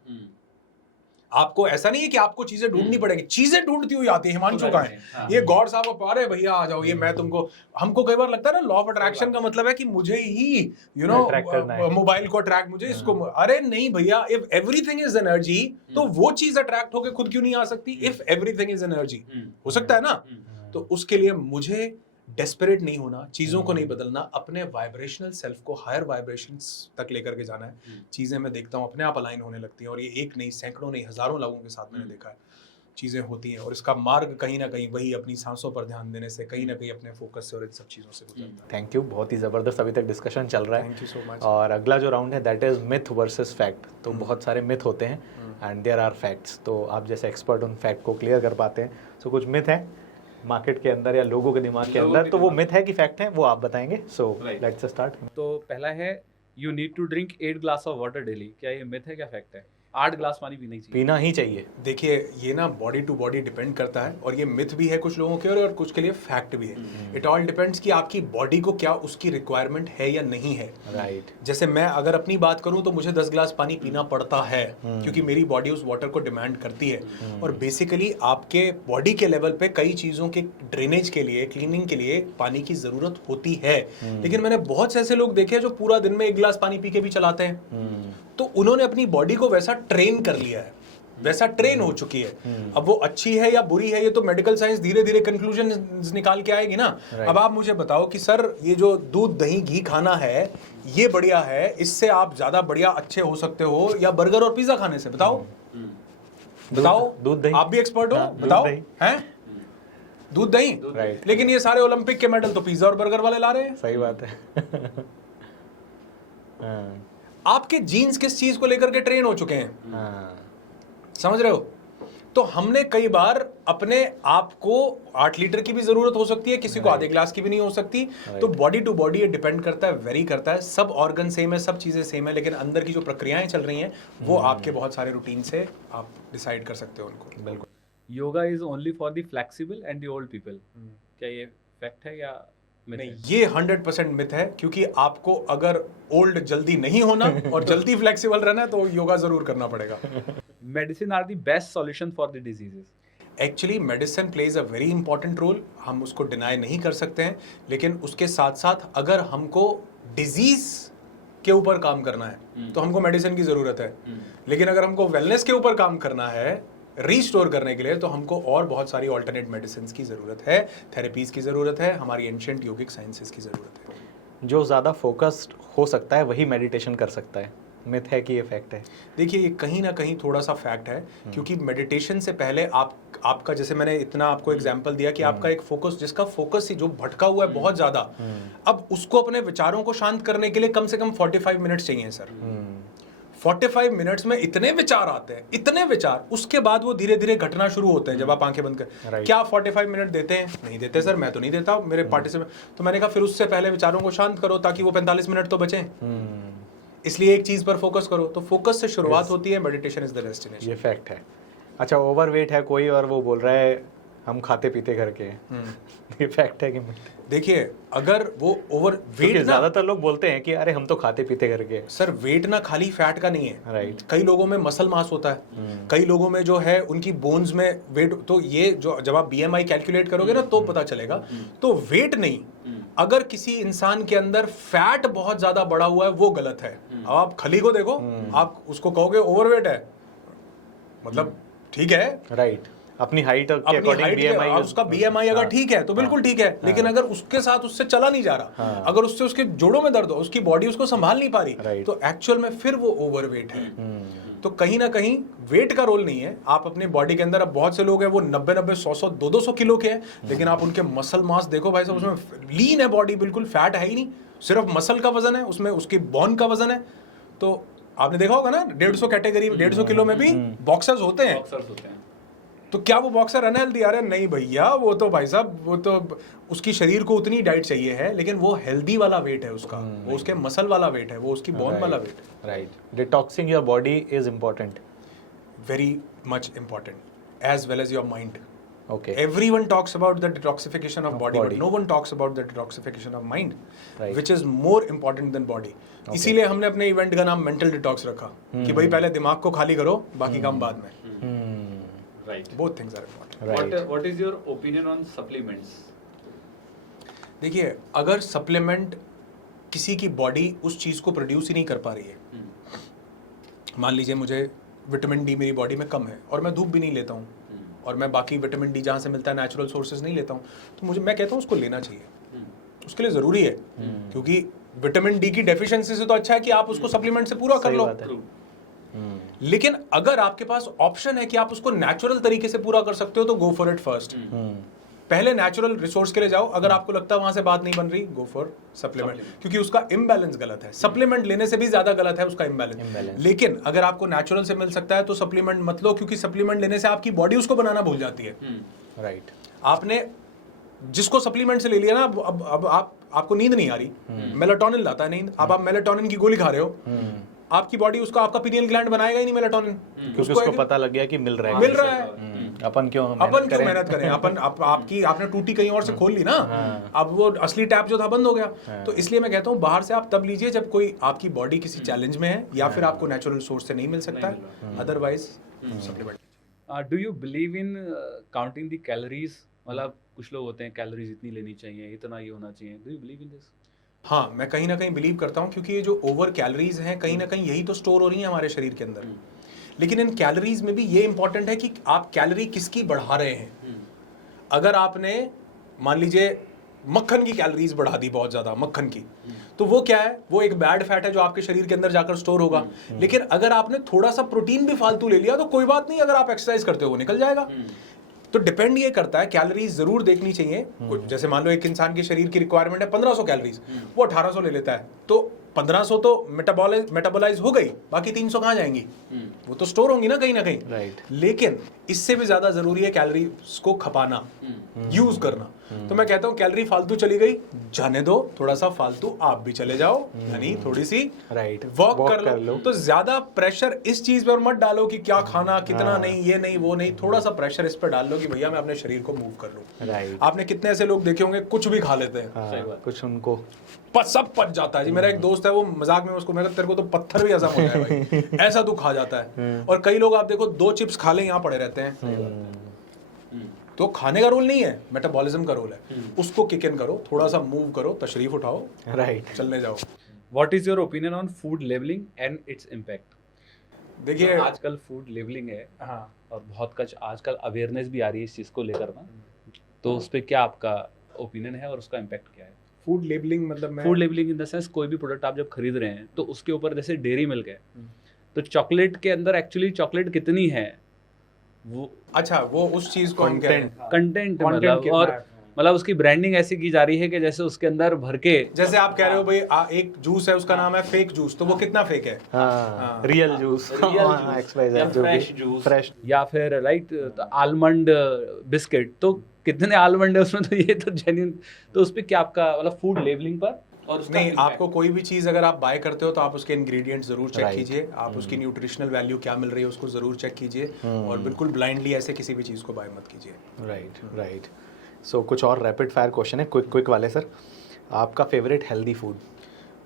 आपको ऐसा नहीं है कि आपको चीजें ढूंढनी पड़ेगी, चीजें ढूंढती हुई आती है। हिमांशु का है ये गौर साहब को, अरे भैया आ जाओ, ये मैं तुमको, हमको कई बार लगता है ना लॉ ऑफ अट्रैक्शन का मतलब है कि मुझे ही मोबाइल को अट्रैक्ट, मुझे इसको, अरे नहीं भैया, इफ एवरीथिंग इज एनर्जी तो वो चीज अट्रैक्ट होकर खुद क्यों नहीं आ सकती? इफ एवरीथिंग इज एनर्जी, हो सकता है ना? तो उसके लिए मुझे डेस्परेट नहीं होना, चीजों को नहीं बदलना, अपने वाइब्रेशनल सेल्फ को हायर वाइब्रेशंस तक लेकर के जाना है। चीजें मैं देखता हूँ अपने आप अलाइन होने लगती हैं, और ये एक नहीं, सैकड़ों नहीं, हजारों लोगों के साथ मैंने देखा है चीजें होती हैं। और इसका मार्ग कहीं ना कहीं वही अपनी सांसों पर ध्यान देने से, कहीं ना कहीं अपने फोकस से और इन सब चीजों से गुजरता है। थैंक यू, बहुत ही ज़बरदस्त अभी तक डिस्कशन चल रहा है। Thank you so much. और अगला जो राउंड है that is myth versus fact. तो बहुत सारे मिथ होते हैं एंड देयर आर फैक्ट्स। तो आप जैसे एक्सपर्ट उन फैक्ट को क्लियर कर पाते हैं। सो कुछ मिथ है मार्केट के अंदर या लोगों के दिमाग के अंदर, तो वो मिथ है कि फैक्ट है, वो आप बताएंगे। So let's start. तो पहला है you need to drink 8 glass of water daily. क्या ये मिथ है, क्या फैक्ट है? 8 ग्लास पानी पीना ही चाहिए, पीना ही चाहिए। देखिए ये ना बॉडी टू बॉडी डिपेंड करता है, और ये मिथ भी है कुछ लोगों के और कुछ के लिए फैक्ट भी है। इट ऑल डिपेंड्स कि आपकी बॉडी को क्या उसकी रिक्वायरमेंट है या नहीं है। राइट। जैसे मैं अगर अपनी बात करूं तो मुझे 10 ग्लास पानी पीना पड़ता है, क्योंकि मेरी बॉडी उस वाटर को डिमांड करती है। और बेसिकली आपके बॉडी के लेवल पे कई चीज़ों के ड्रेनेज के लिए, क्लीनिंग के लिए पानी की ज़रूरत होती है। लेकिन मैंने बहुत से ऐसे लोग देखे हैं जो पूरा दिन में 1 गिलास पानी पी के भी चलाते हैं। तो उन्होंने अपनी बॉडी को वैसा ट्रेन कर लिया है, वैसा ट्रेन हो चुकी है। अब वो अच्छी है या बुरी है, ये तो मेडिकल साइंस धीरे धीरे कंक्लूजन निकाल के आएगी ना। अब आप मुझे बताओ कि सर ये जो दूध दही घी खाना है ये बढ़िया है, इससे आप ज्यादा बढ़िया अच्छे हो सकते हो, या बर्गर और पिज्जा खाने से? बताओ बताओ, दूध दही, आप भी एक्सपर्ट हो, बताओ हैं? दूध दही, लेकिन ये सारे ओलंपिक के मेडल तो पिज्जा और बर्गर वाले ला रहे हैं। सही बात है। आपके जीन्स किस चीज को लेकर के ट्रेन हो चुके हैं, समझ रहे हो? तो हमने कई बार अपने आप को 8 लीटर की भी जरूरत हो सकती है, किसी को आधे ग्लास की भी नहीं हो सकती। तो बॉडी टू बॉडी ये डिपेंड करता है, वेरी करता है। सब ऑर्गन सेम है, सब चीजें सेम है, लेकिन अंदर की जो प्रक्रियाएं चल रही हैं वो आपके बहुत सारे रूटीन से आप डिसाइड कर सकते हो उनको। बिल्कुल। Yoga is only for the flexible and the old people. क्या ये फैक्ट है या नहीं? ये 100% मिथ है, क्योंकि आपको अगर ओल्ड जल्दी नहीं होना और जल्दी फ्लेक्सिबल रहना है तो योगा जरूर करना पड़ेगा। Medicine are the best solution for the diseases. Actually medicine plays a very important role, हम उसको डिनाई नहीं कर सकते हैं। लेकिन उसके साथ साथ अगर हमको डिजीज के ऊपर काम करना है तो हमको मेडिसिन की जरूरत है। लेकिन अगर हमको वेलनेस के ऊपर काम करना है, रीस्टोर करने के लिए, तो हमको और बहुत सारी ऑल्टरनेट मेडिसिन की ज़रूरत है, थेरेपीज की ज़रूरत है, हमारी एंशिएंट योगिक साइंसेस की ज़रूरत है। जो ज़्यादा फोकस्ड हो सकता है वही मेडिटेशन कर सकता है। मिथ है कि ये फैक्ट है? देखिए ये कहीं ना कहीं थोड़ा सा फैक्ट है, क्योंकि मेडिटेशन से पहले आपका, जैसे मैंने इतना आपको एग्जांपल दिया कि आपका एक फोकस, जिसका फोकस ही जो भटका हुआ है बहुत ज़्यादा, अब उसको अपने विचारों को शांत करने के लिए कम से कम 45 मिनट्स चाहिए सर। 45 मिनट्स में इतने विचार आते हैं, इतने विचार, उसके बाद वो धीरे धीरे घटना शुरू होते हैं जब आप आंखें बंद कर। क्या 45 मिनट देते हैं? नहीं देते सर, मैं तो नहीं देता, मेरे पार्टिसिपेंट। तो मैंने कहा फिर उससे पहले विचारों को शांत करो ताकि वो 45 मिनट तो बचें। इसलिए एक चीज पर फोकस करो। तो फोकस से शुरुआत होती है, मेडिटेशन इज द डेस्टिनेशन। ये फैक्ट है। अच्छा, ओवरवेट है कोई और वो बोल रहा है हम खाते पीते करके ये फैक्ट है कि देखिए अगर वो ओवर वेट ना, ज्यादातर लोग बोलते हैं कि अरे हम तो खाते पीते करके। सर वेट ना खाली फैट का नहीं है, राइट। कई लोगों में मसल मास होता है, कई लोगों में जो है उनकी बोन्स में वेट, तो ये जो जब आप BMI कैलकुलेट करोगे ना तो पता चलेगा। तो वेट नहीं, अगर किसी इंसान के अंदर फैट बहुत ज्यादा बढ़ा हुआ है वो गलत है। अब आप खली को देखो, आप उसको कहोगे ओवरवेट है, मतलब ठीक है, राइट, अपनी हाइट के अपनी अकॉर्डिंग height BMI के- उसका BMI अगर ठीक है तो बिल्कुल ठीक है, लेकिन अगर उसके साथ उससे चला नहीं जा रहा, अगर उससे उसके जोड़ों में दर्द हो, उसकी बॉडी उसको संभाल नहीं पा रही, तो एक्चुअल में फिर वो ओवरवेट है। तो कहीं ना कहीं वेट का रोल नहीं है। आप अपने बॉडी के अंदर, अब बहुत से लोग हैं वो 90-90, 100-100, 200 किलो के हैं, लेकिन आप उनके मसल मास देखो भाई साहब, उसमें लीन है बॉडी, बिल्कुल फैट है ही नहीं, सिर्फ मसल का वजन है, उसमें उसकी बोन का वजन है। तो आपने देखा होगा ना 150 कैटेगरी, 150 किलो में भी बॉक्सर्स होते हैं। तो क्या वो बॉक्सर अनहेल्दी? अरे नहीं भैया, वो तो भाई साहब, वो तो उसकी शरीर को उतनी डाइट चाहिए है, लेकिन वो हेल्दी वाला वेट है उसका, वो उसके मसल वाला वेट है, वो उसकी बोन वाला वेट है। Right. Detoxing your body is important, very much important, as well as your mind. Okay. Everyone talks about the detoxification of body, but no one talks about the detoxification of mind, Right. which is more important than body. इसीलिए हमने अपने event का नाम mental detox रखा कि भाई पहले दिमाग को खाली करो, बाकी काम बाद में। Right. Both things are important. Right. What is your opinion on supplements? देखिए अगर सप्लीमेंट किसी की बॉडी उस चीज़ को प्रोड्यूस ही नहीं कर पा रही है, मान लीजिए मुझे विटामिन डी मेरी बॉडी में कम है और मैं धूप भी नहीं लेता हूँ, और मैं बाकी विटामिन डी जहाँ से मिलता है नेचुरल सोर्सेज नहीं लेता हूँ, तो मैं कहता हूँ उसको लेना चाहिए, उसके लिए ज़रूरी है, क्योंकि विटामिन डी की डेफिशिएंसी से तो अच्छा है कि आप उसको सप्लीमेंट से पूरा कर लो। लेकिन अगर आपके पास ऑप्शन है कि आप उसको नेचुरल तरीके से पूरा कर सकते हो तो गो फॉर इट फर्स्ट। पहले नेचुरल रिसोर्स के लिए जाओ, अगर आपको लगता है वहां से बात नहीं बन रही, गो फॉर सप्लीमेंट, क्योंकि उसका इम्बैलेंस गलत है। सप्लीमेंट लेने से भी ज्यादा गलत है उसका इम्बैलेंस। लेकिन अगर आपको नेचुरल से मिल सकता है तो सप्लीमेंट मत लो, क्योंकि सप्लीमेंट लेने से आपकी बॉडी उसको बनाना भूल जाती है। राइट। आपने जिसको सप्लीमेंट से ले लिया ना, अब आपको नींद नहीं आ रही, मेलाटोनिन लाता है नींद, अब आप मेलाटोनिन की गोली खा रहे हो, आपकी बॉडी उसका, आपका पीनियल ग्लैंड बनाएगा ही नहीं मेलाटोनिन, क्योंकि उसको पता लग गया कि मिल रहा है। अपन क्यों मेहनत करें? आपने टूटी कहीं और से खोल ली ना, अब वो असली टैप जो था बंद हो गया। तो इसलिए मैं कहता हूँ बाहर से आप तब लीजिए जब कोई आपकी बॉडी किसी चैलेंज में है या फिर आपको नेचुरल सोर्स से नहीं मिल सकता है, otherwise supplement. Do you believe in counting the calories? मतलब कुछ लोग होते हैं कैलोरीज इतनी लेनी चाहिए, इतना ये होना चाहिए, do you believe in this? हाँ, मैं कहीं ना कहीं बिलीव करता हूँ, क्योंकि ये जो ओवर कैलोरीज हैं कहीं ना कहीं यही तो स्टोर हो रही है हमारे शरीर के अंदर। लेकिन इन कैलोरीज में भी ये इंपॉर्टेंट है कि आप कैलोरी किसकी बढ़ा रहे हैं। अगर आपने मान लीजिए मक्खन की कैलोरीज बढ़ा दी बहुत ज्यादा, मक्खन की, तो वो क्या है, वो एक बैड फैट है जो आपके शरीर के अंदर जाकर स्टोर होगा। लेकिन अगर आपने थोड़ा सा प्रोटीन भी फालतू ले लिया तो कोई बात नहीं, अगर आप एक्सरसाइज करते हो वो निकल जाएगा। तो डिपेंड ये करता है, कैलोरीज जरूर देखनी चाहिए। जैसे मान लो एक इंसान के शरीर की रिक्वायरमेंट है 1500 कैलोरीज, वो 1800 ले लेता है, तो 1500 तो मेटाबोलाइज हो गई, बाकी 300 कहाँ जाएंगी? वो तो स्टोर होंगी ना कहीं ना कहीं। राइट। लेकिन इससे भी ज्यादा जरूरी है कैलोरीज को खपाना, यूज करना। तो मैं कहता हूँ कैलोरी फालतू चली गई, जाने दो, थोड़ा सा फालतू आप भी चले जाओ, यानी थोड़ी सी राइट वॉक कर लो। तो ज्यादा प्रेशर इस चीज पर मत डालो कि क्या खाना, कितना नहीं, ये नहीं, वो नहीं। थोड़ा सा प्रेशर इस पर डाल लो कि भैया मैं अपने शरीर को मूव कर लूं। राइट। आपने कितने ऐसे लोग देखे होंगे कुछ भी खा लेते हैं, कुछ उनको सब पच जाता है जी। मेरा एक दोस्त है, वो मजाक में उसको, मैं तेरे को तो पत्थर भी हजम हो जाए भाई, ऐसा तू खा जाता है। और कई लोग आप देखो 2 चिप्स खा ले यहाँ पड़े रहते हैं। तो खाने का रोल नहीं है, मेटाबॉलिज्म का रोल है। उसको किक इन करो, थोड़ा सा मूव करो, तशरीफ उठाओ, राइट, चलने जाओ। What is your opinion on food labelling and its impact? देखिए आजकल फूड लेबलिंग है, हाँ, और बहुत कुछ आजकल अवेयरनेस भी आ रही है इस चीज को लेकर ना, तो उस पर क्या आपका ओपिनियन है और उसका इम्पैक्ट क्या है? फूड लेबलिंग मतलब food labelling in the sense, कोई भी प्रोडक्ट आप जब खरीद रहे हैं तो उसके ऊपर जैसे डेयरी मिल्क है, तो चॉकलेट के अंदर एक्चुअली चॉकलेट कितनी है वो, अच्छा, वो उस चीज को हम कह रहे हैं। कंटेंट मतलब, और मतलब उसकी ब्रांडिंग ऐसी की जा रही है कि जैसे उसके अंदर भर के, जैसे आप कह रहे हो भाई एक जूस है उसका नाम है फेक जूस, तो वो कितना फेक है? Real juice, fresh juice, fresh, या फिर राइट आलमंड बिस्किट, तो कितने आलमंड है उसमें, तो ये तो जेन्युइन। तो उस पर क्या आपका मतलब फूड लेबलिंग पर? और उसका नहीं, impact? आपको कोई भी चीज़ अगर आप बाय करते हो तो आप उसके इंग्रेडिएंट्स ज़रूर चेक Right. कीजिए, आप उसकी न्यूट्रिशनल वैल्यू क्या मिल रही है उसको ज़रूर चेक कीजिए, और बिल्कुल ब्लाइंडली ऐसे किसी भी चीज़ को बाय मत कीजिए। राइट। सो कुछ और रैपिड फायर क्वेश्चन है, क्विक वाले सर। आपका फेवरेट हेल्दी फूड?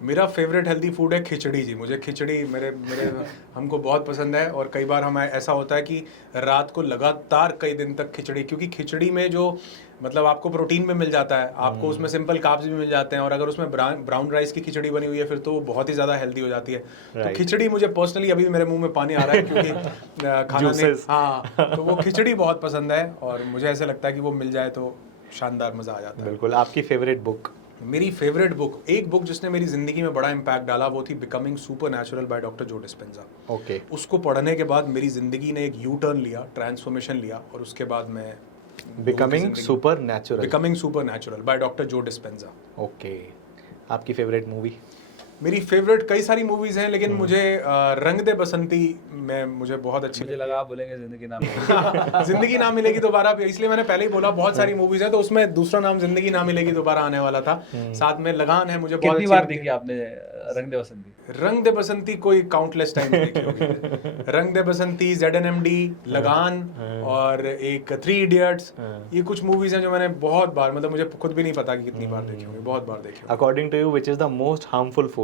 मेरा फेवरेट हेल्दी फूड है खिचड़ी जी। मुझे खिचड़ी मेरे मेरे हमको बहुत पसंद है, और कई बार हमें ऐसा होता है कि रात को लगातार कई दिन तक खिचड़ी, क्योंकि खिचड़ी में जो मतलब आपको प्रोटीन में मिल जाता है, आपको उसमें सिंपल कार्ब्स भी मिल जाते हैं, और अगर उसमें ब्राउन राइस की खिचड़ी बनी हुई है फिर तो वो बहुत ही ज़्यादा हेल्दी हो जाती है। तो Right. खिचड़ी मुझे पर्सनली, अभी मेरे मुंह में पानी आ रहा है क्योंकि खाना नहीं, Juices. हाँ, तो वो खिचड़ी बहुत पसंद है, और मुझे ऐसा लगता है कि वो मिल जाए तो शानदार मज़ा आ जाता है। बिल्कुल। आपकी फेवरेट बुक? मेरी फेवरेट बुक, एक बुक जिसने मेरी ज़िंदगी में बड़ा इम्पैक्ट डाला, वो थी becoming super natural by doctor जो डिस्पेंजा। ओके। उसको पढ़ने के बाद मेरी ज़िंदगी ने एक यू टर्न लिया, ट्रांसफॉर्मेशन लिया, और उसके बाद मैं becoming super natural. Becoming super natural by doctor जो डिस्पेंजा। ओके। आपकी फेवरेट मूवी? मेरी फेवरेट कई सारी मूवीज़ हैं, लेकिन मुझे रंग दे बसंती में मुझे बहुत अच्छी मुझे लगा आप बोलेंगे जिंदगी नाम जिंदगी ना मिलेगी दोबारा, इसलिए मैंने पहले ही बोला बहुत सारी मूवीज है, तो उसमें दूसरा नाम जिंदगी ना मिलेगी दोबारा आने वाला था। साथ में लगान है, मुझे बहुत कितनी बार देखी आपने रंग दे बसंती? रंग दे बसंती कोई काउंटलेस टाइम देखी होगी। रंग दे बसंती, ZNMD, लगान, और एक 3 इडियट्स, ये कुछ मूवीज हैं जो मैंने बहुत बार, मतलब मुझे खुद भी नहीं पता कि कितनी बार देखी होगी, बहुत बार देखी होगी। According to you which is the most harmful food?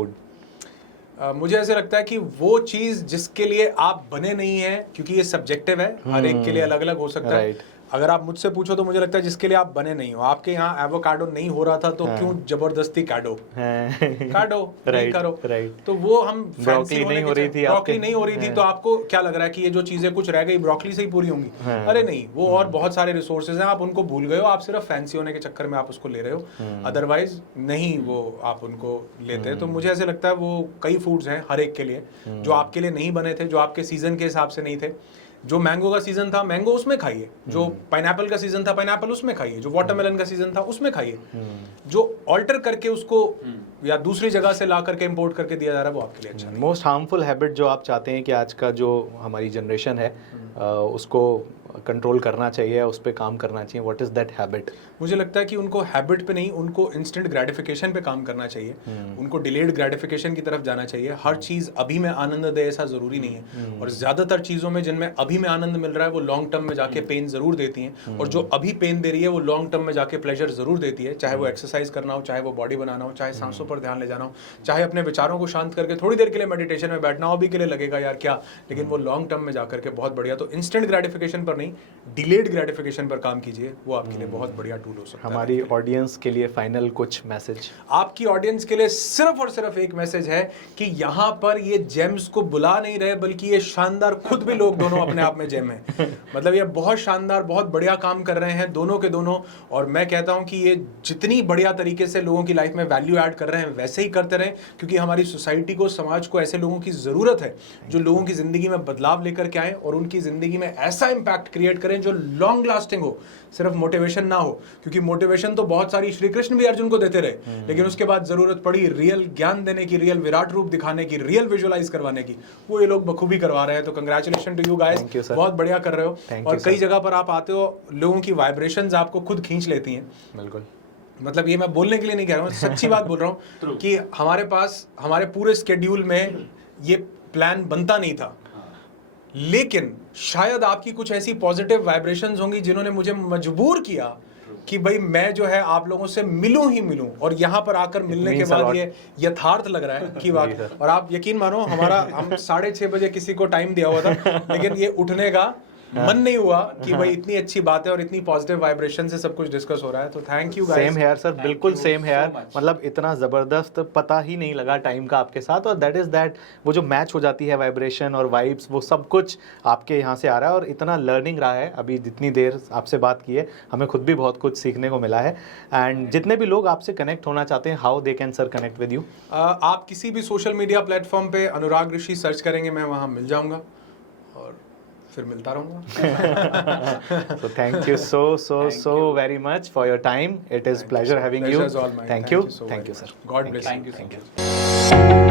मुझे ऐसे लगता है कि वो चीज़ जिसके लिए आप बने नहीं हैं, क्योंकि ये सब्जेक्टिव है, हर एक के लिए अलग अलग हो सकता है। Right. अगर आप मुझसे पूछो तो मुझे लगता है जिसके लिए आप बने नहीं हो, आपके यहाँ एवोकाडो नहीं हो रहा था तो क्यों जबरदस्ती काटो नहीं Right, करो। right. तो वो हम ब्रोकली नहीं हो रही थी, ब्रोकली नहीं हो रही थी, तो आपको क्या लग रहा है कि ये जो चीजें कुछ रह गई ब्रोकली से ही पूरी होंगी? अरे नहीं, वो और बहुत सारे रिसोर्सेज हैं, आप उनको भूल गए हो, आप सिर्फ फैंसी होने के चक्कर में आप उसको ले रहे हो, अदरवाइज नहीं वो आप उनको लेते। तो मुझे ऐसे लगता है वो कई फूड्स हैं हर एक के लिए जो आपके लिए नहीं बने थे, जो आपके सीजन के हिसाब से नहीं थे। जो मैंगो का सीजन था मैंगो उसमें खाइए, जो पाइनएप्पल का सीजन था पाइनएप्पल उसमें खाइए, जो वाटरमेलन का सीजन था उसमें खाइए। जो ऑल्टर करके उसको या दूसरी जगह से ला करके इंपोर्ट करके दिया जा रहा है वो आपके लिए अच्छा नहीं। मोस्ट हार्मफुल हैबिट जो आप चाहते हैं कि आज का जो हमारी जनरेशन है उसको कंट्रोल करना चाहिए, उस पर काम करना चाहिए, व्हाट इज दैट हैबिट? मुझे लगता है कि उनको हैबिट पे नहीं, उनको इंस्टेंट ग्रेटिफिकेशन पे काम करना चाहिए, उनको डिलेड ग्रेटिफिकेशन की तरफ जाना चाहिए। हर चीज़ अभी में आनंद दे ऐसा ज़रूरी नहीं है, और ज़्यादातर चीज़ों में जिनमें अभी में आनंद मिल रहा है वो लॉन्ग टर्म में जाके पेन ज़रूर देती हैं, और जो अभी पेन दे रही है वो लॉन्ग टर्म में जाके प्लेजर ज़रूर देती है, चाहे वो एक्सरसाइज करना हो, चाहे वो बॉडी बनाना हो, चाहे सांसों पर ध्यान ले जाना हो, चाहे अपने विचारों को शांत करके थोड़ी देर के लिए मेडिटेशन में बैठना हो। अभी के लिए लगेगा यार क्या, लेकिन वो लॉन्ग टर्म में जाकर के बहुत बढ़िया। तो इंस्टेंट ग्रेटिफिकेशन पर नहीं, डिलेड ग्रेटिफिकेशन पर काम कीजिए, वो आपके लिए बहुत बढ़िया टूल हो सकता है। हमारी ऑडियंस के लिए फाइनल कुछ मैसेज? आपकी ऑडियंस के लिए सिर्फ और सिर्फ एक मैसेज है कि यहाँ पर ये जेम्स को बुला नहीं रहे, बल्कि ये शानदार खुद भी लोग दोनों अपने आप में जेम हैं। मतलब ये बहुत शानदार बहुत बढ़िया काम कर रहे हैं दोनों के दोनों, और मैं कहता हूँ कि ये जितनी बढ़िया तरीके से लोगों की लाइफ में वैल्यू ऐड कर रहे हैं वैसे ही करते रहें, क्योंकि हमारी सोसाइटी को, समाज को ऐसे लोगों की ज़रूरत है जो लोगों की ज़िंदगी में बदलाव लेकर के आए और उनकी ज़िंदगी में ऐसा इम्पैक्ट क्रिएट करें जो लॉन्ग लास्टिंग हो, सिर्फ मोटिवेशन ना हो। क्योंकि मोटिवेशन तो बहुत सारी श्री कृष्ण भी अर्जुन को देते रहे, लेकिन उसके बाद जरूरत पड़ी रियल ज्ञान देने की, रियल विराट रूप दिखाने की, रियल विजुअलाइज करवाने की, वो ये लोग बखूबी करवा रहे हैं। तो कंग्रेचुलेशन टू यू गाइस, बहुत बढ़िया कर रहे हो। और कई जगह पर आप आते हो, लोगों की वाइब्रेशंस आपको खुद खींच लेती हैं। बिल्कुल, मतलब ये मैं बोलने के लिए नहीं कह रहा हूँ, सच्ची बात बोल रहा हूँ कि हमारे पास हमारे पूरे स्केड्यूल में ये प्लान बनता नहीं था, लेकिन शायद आपकी कुछ ऐसी पॉजिटिव वाइब्रेशंस होंगी जिन्होंने मुझे मजबूर किया कि भाई मैं जो है आप लोगों से मिलूं ही मिलूं। और यहाँ पर आकर मिलने के बाद ये यथार्थ लग रहा है कि बात। और आप यकीन मानो, हम 6:30 बजे किसी को टाइम दिया हुआ था, लेकिन ये उठने का मन नहीं हुआ कि भाई इतनी अच्छी बात है और इतनी पॉजिटिव वाइब्रेशन से सब कुछ डिस्कस हो रहा है। तो thank you guys. Same here sir, बिल्कुल सेम हेयर। मतलब इतना जबरदस्त पता ही नहीं लगा टाइम का आपके साथ, और दैट इज दैट वो जो मैच हो जाती है वाइब्रेशन और वाइब्स, वो सब कुछ आपके यहाँ से आ रहा है। और इतना लर्निंग रहा है अभी जितनी देर आपसे बात की है, हमें खुद भी बहुत कुछ सीखने को मिला है। एंड जितने भी लोग आपसे कनेक्ट होना चाहते हैं, how they can sir connect with you? आप किसी भी सोशल मीडिया प्लेटफॉर्म पे अनुराग ऋषि सर्च करेंगे, मैं वहाँ मिल जाऊंगा और फिर मिलता रहूंगा। So thank you so very much for your time. It is pleasure having you. Pleasure is all mine. Thank you. so Thank very you, sir. much. God bless you. Thank you so much.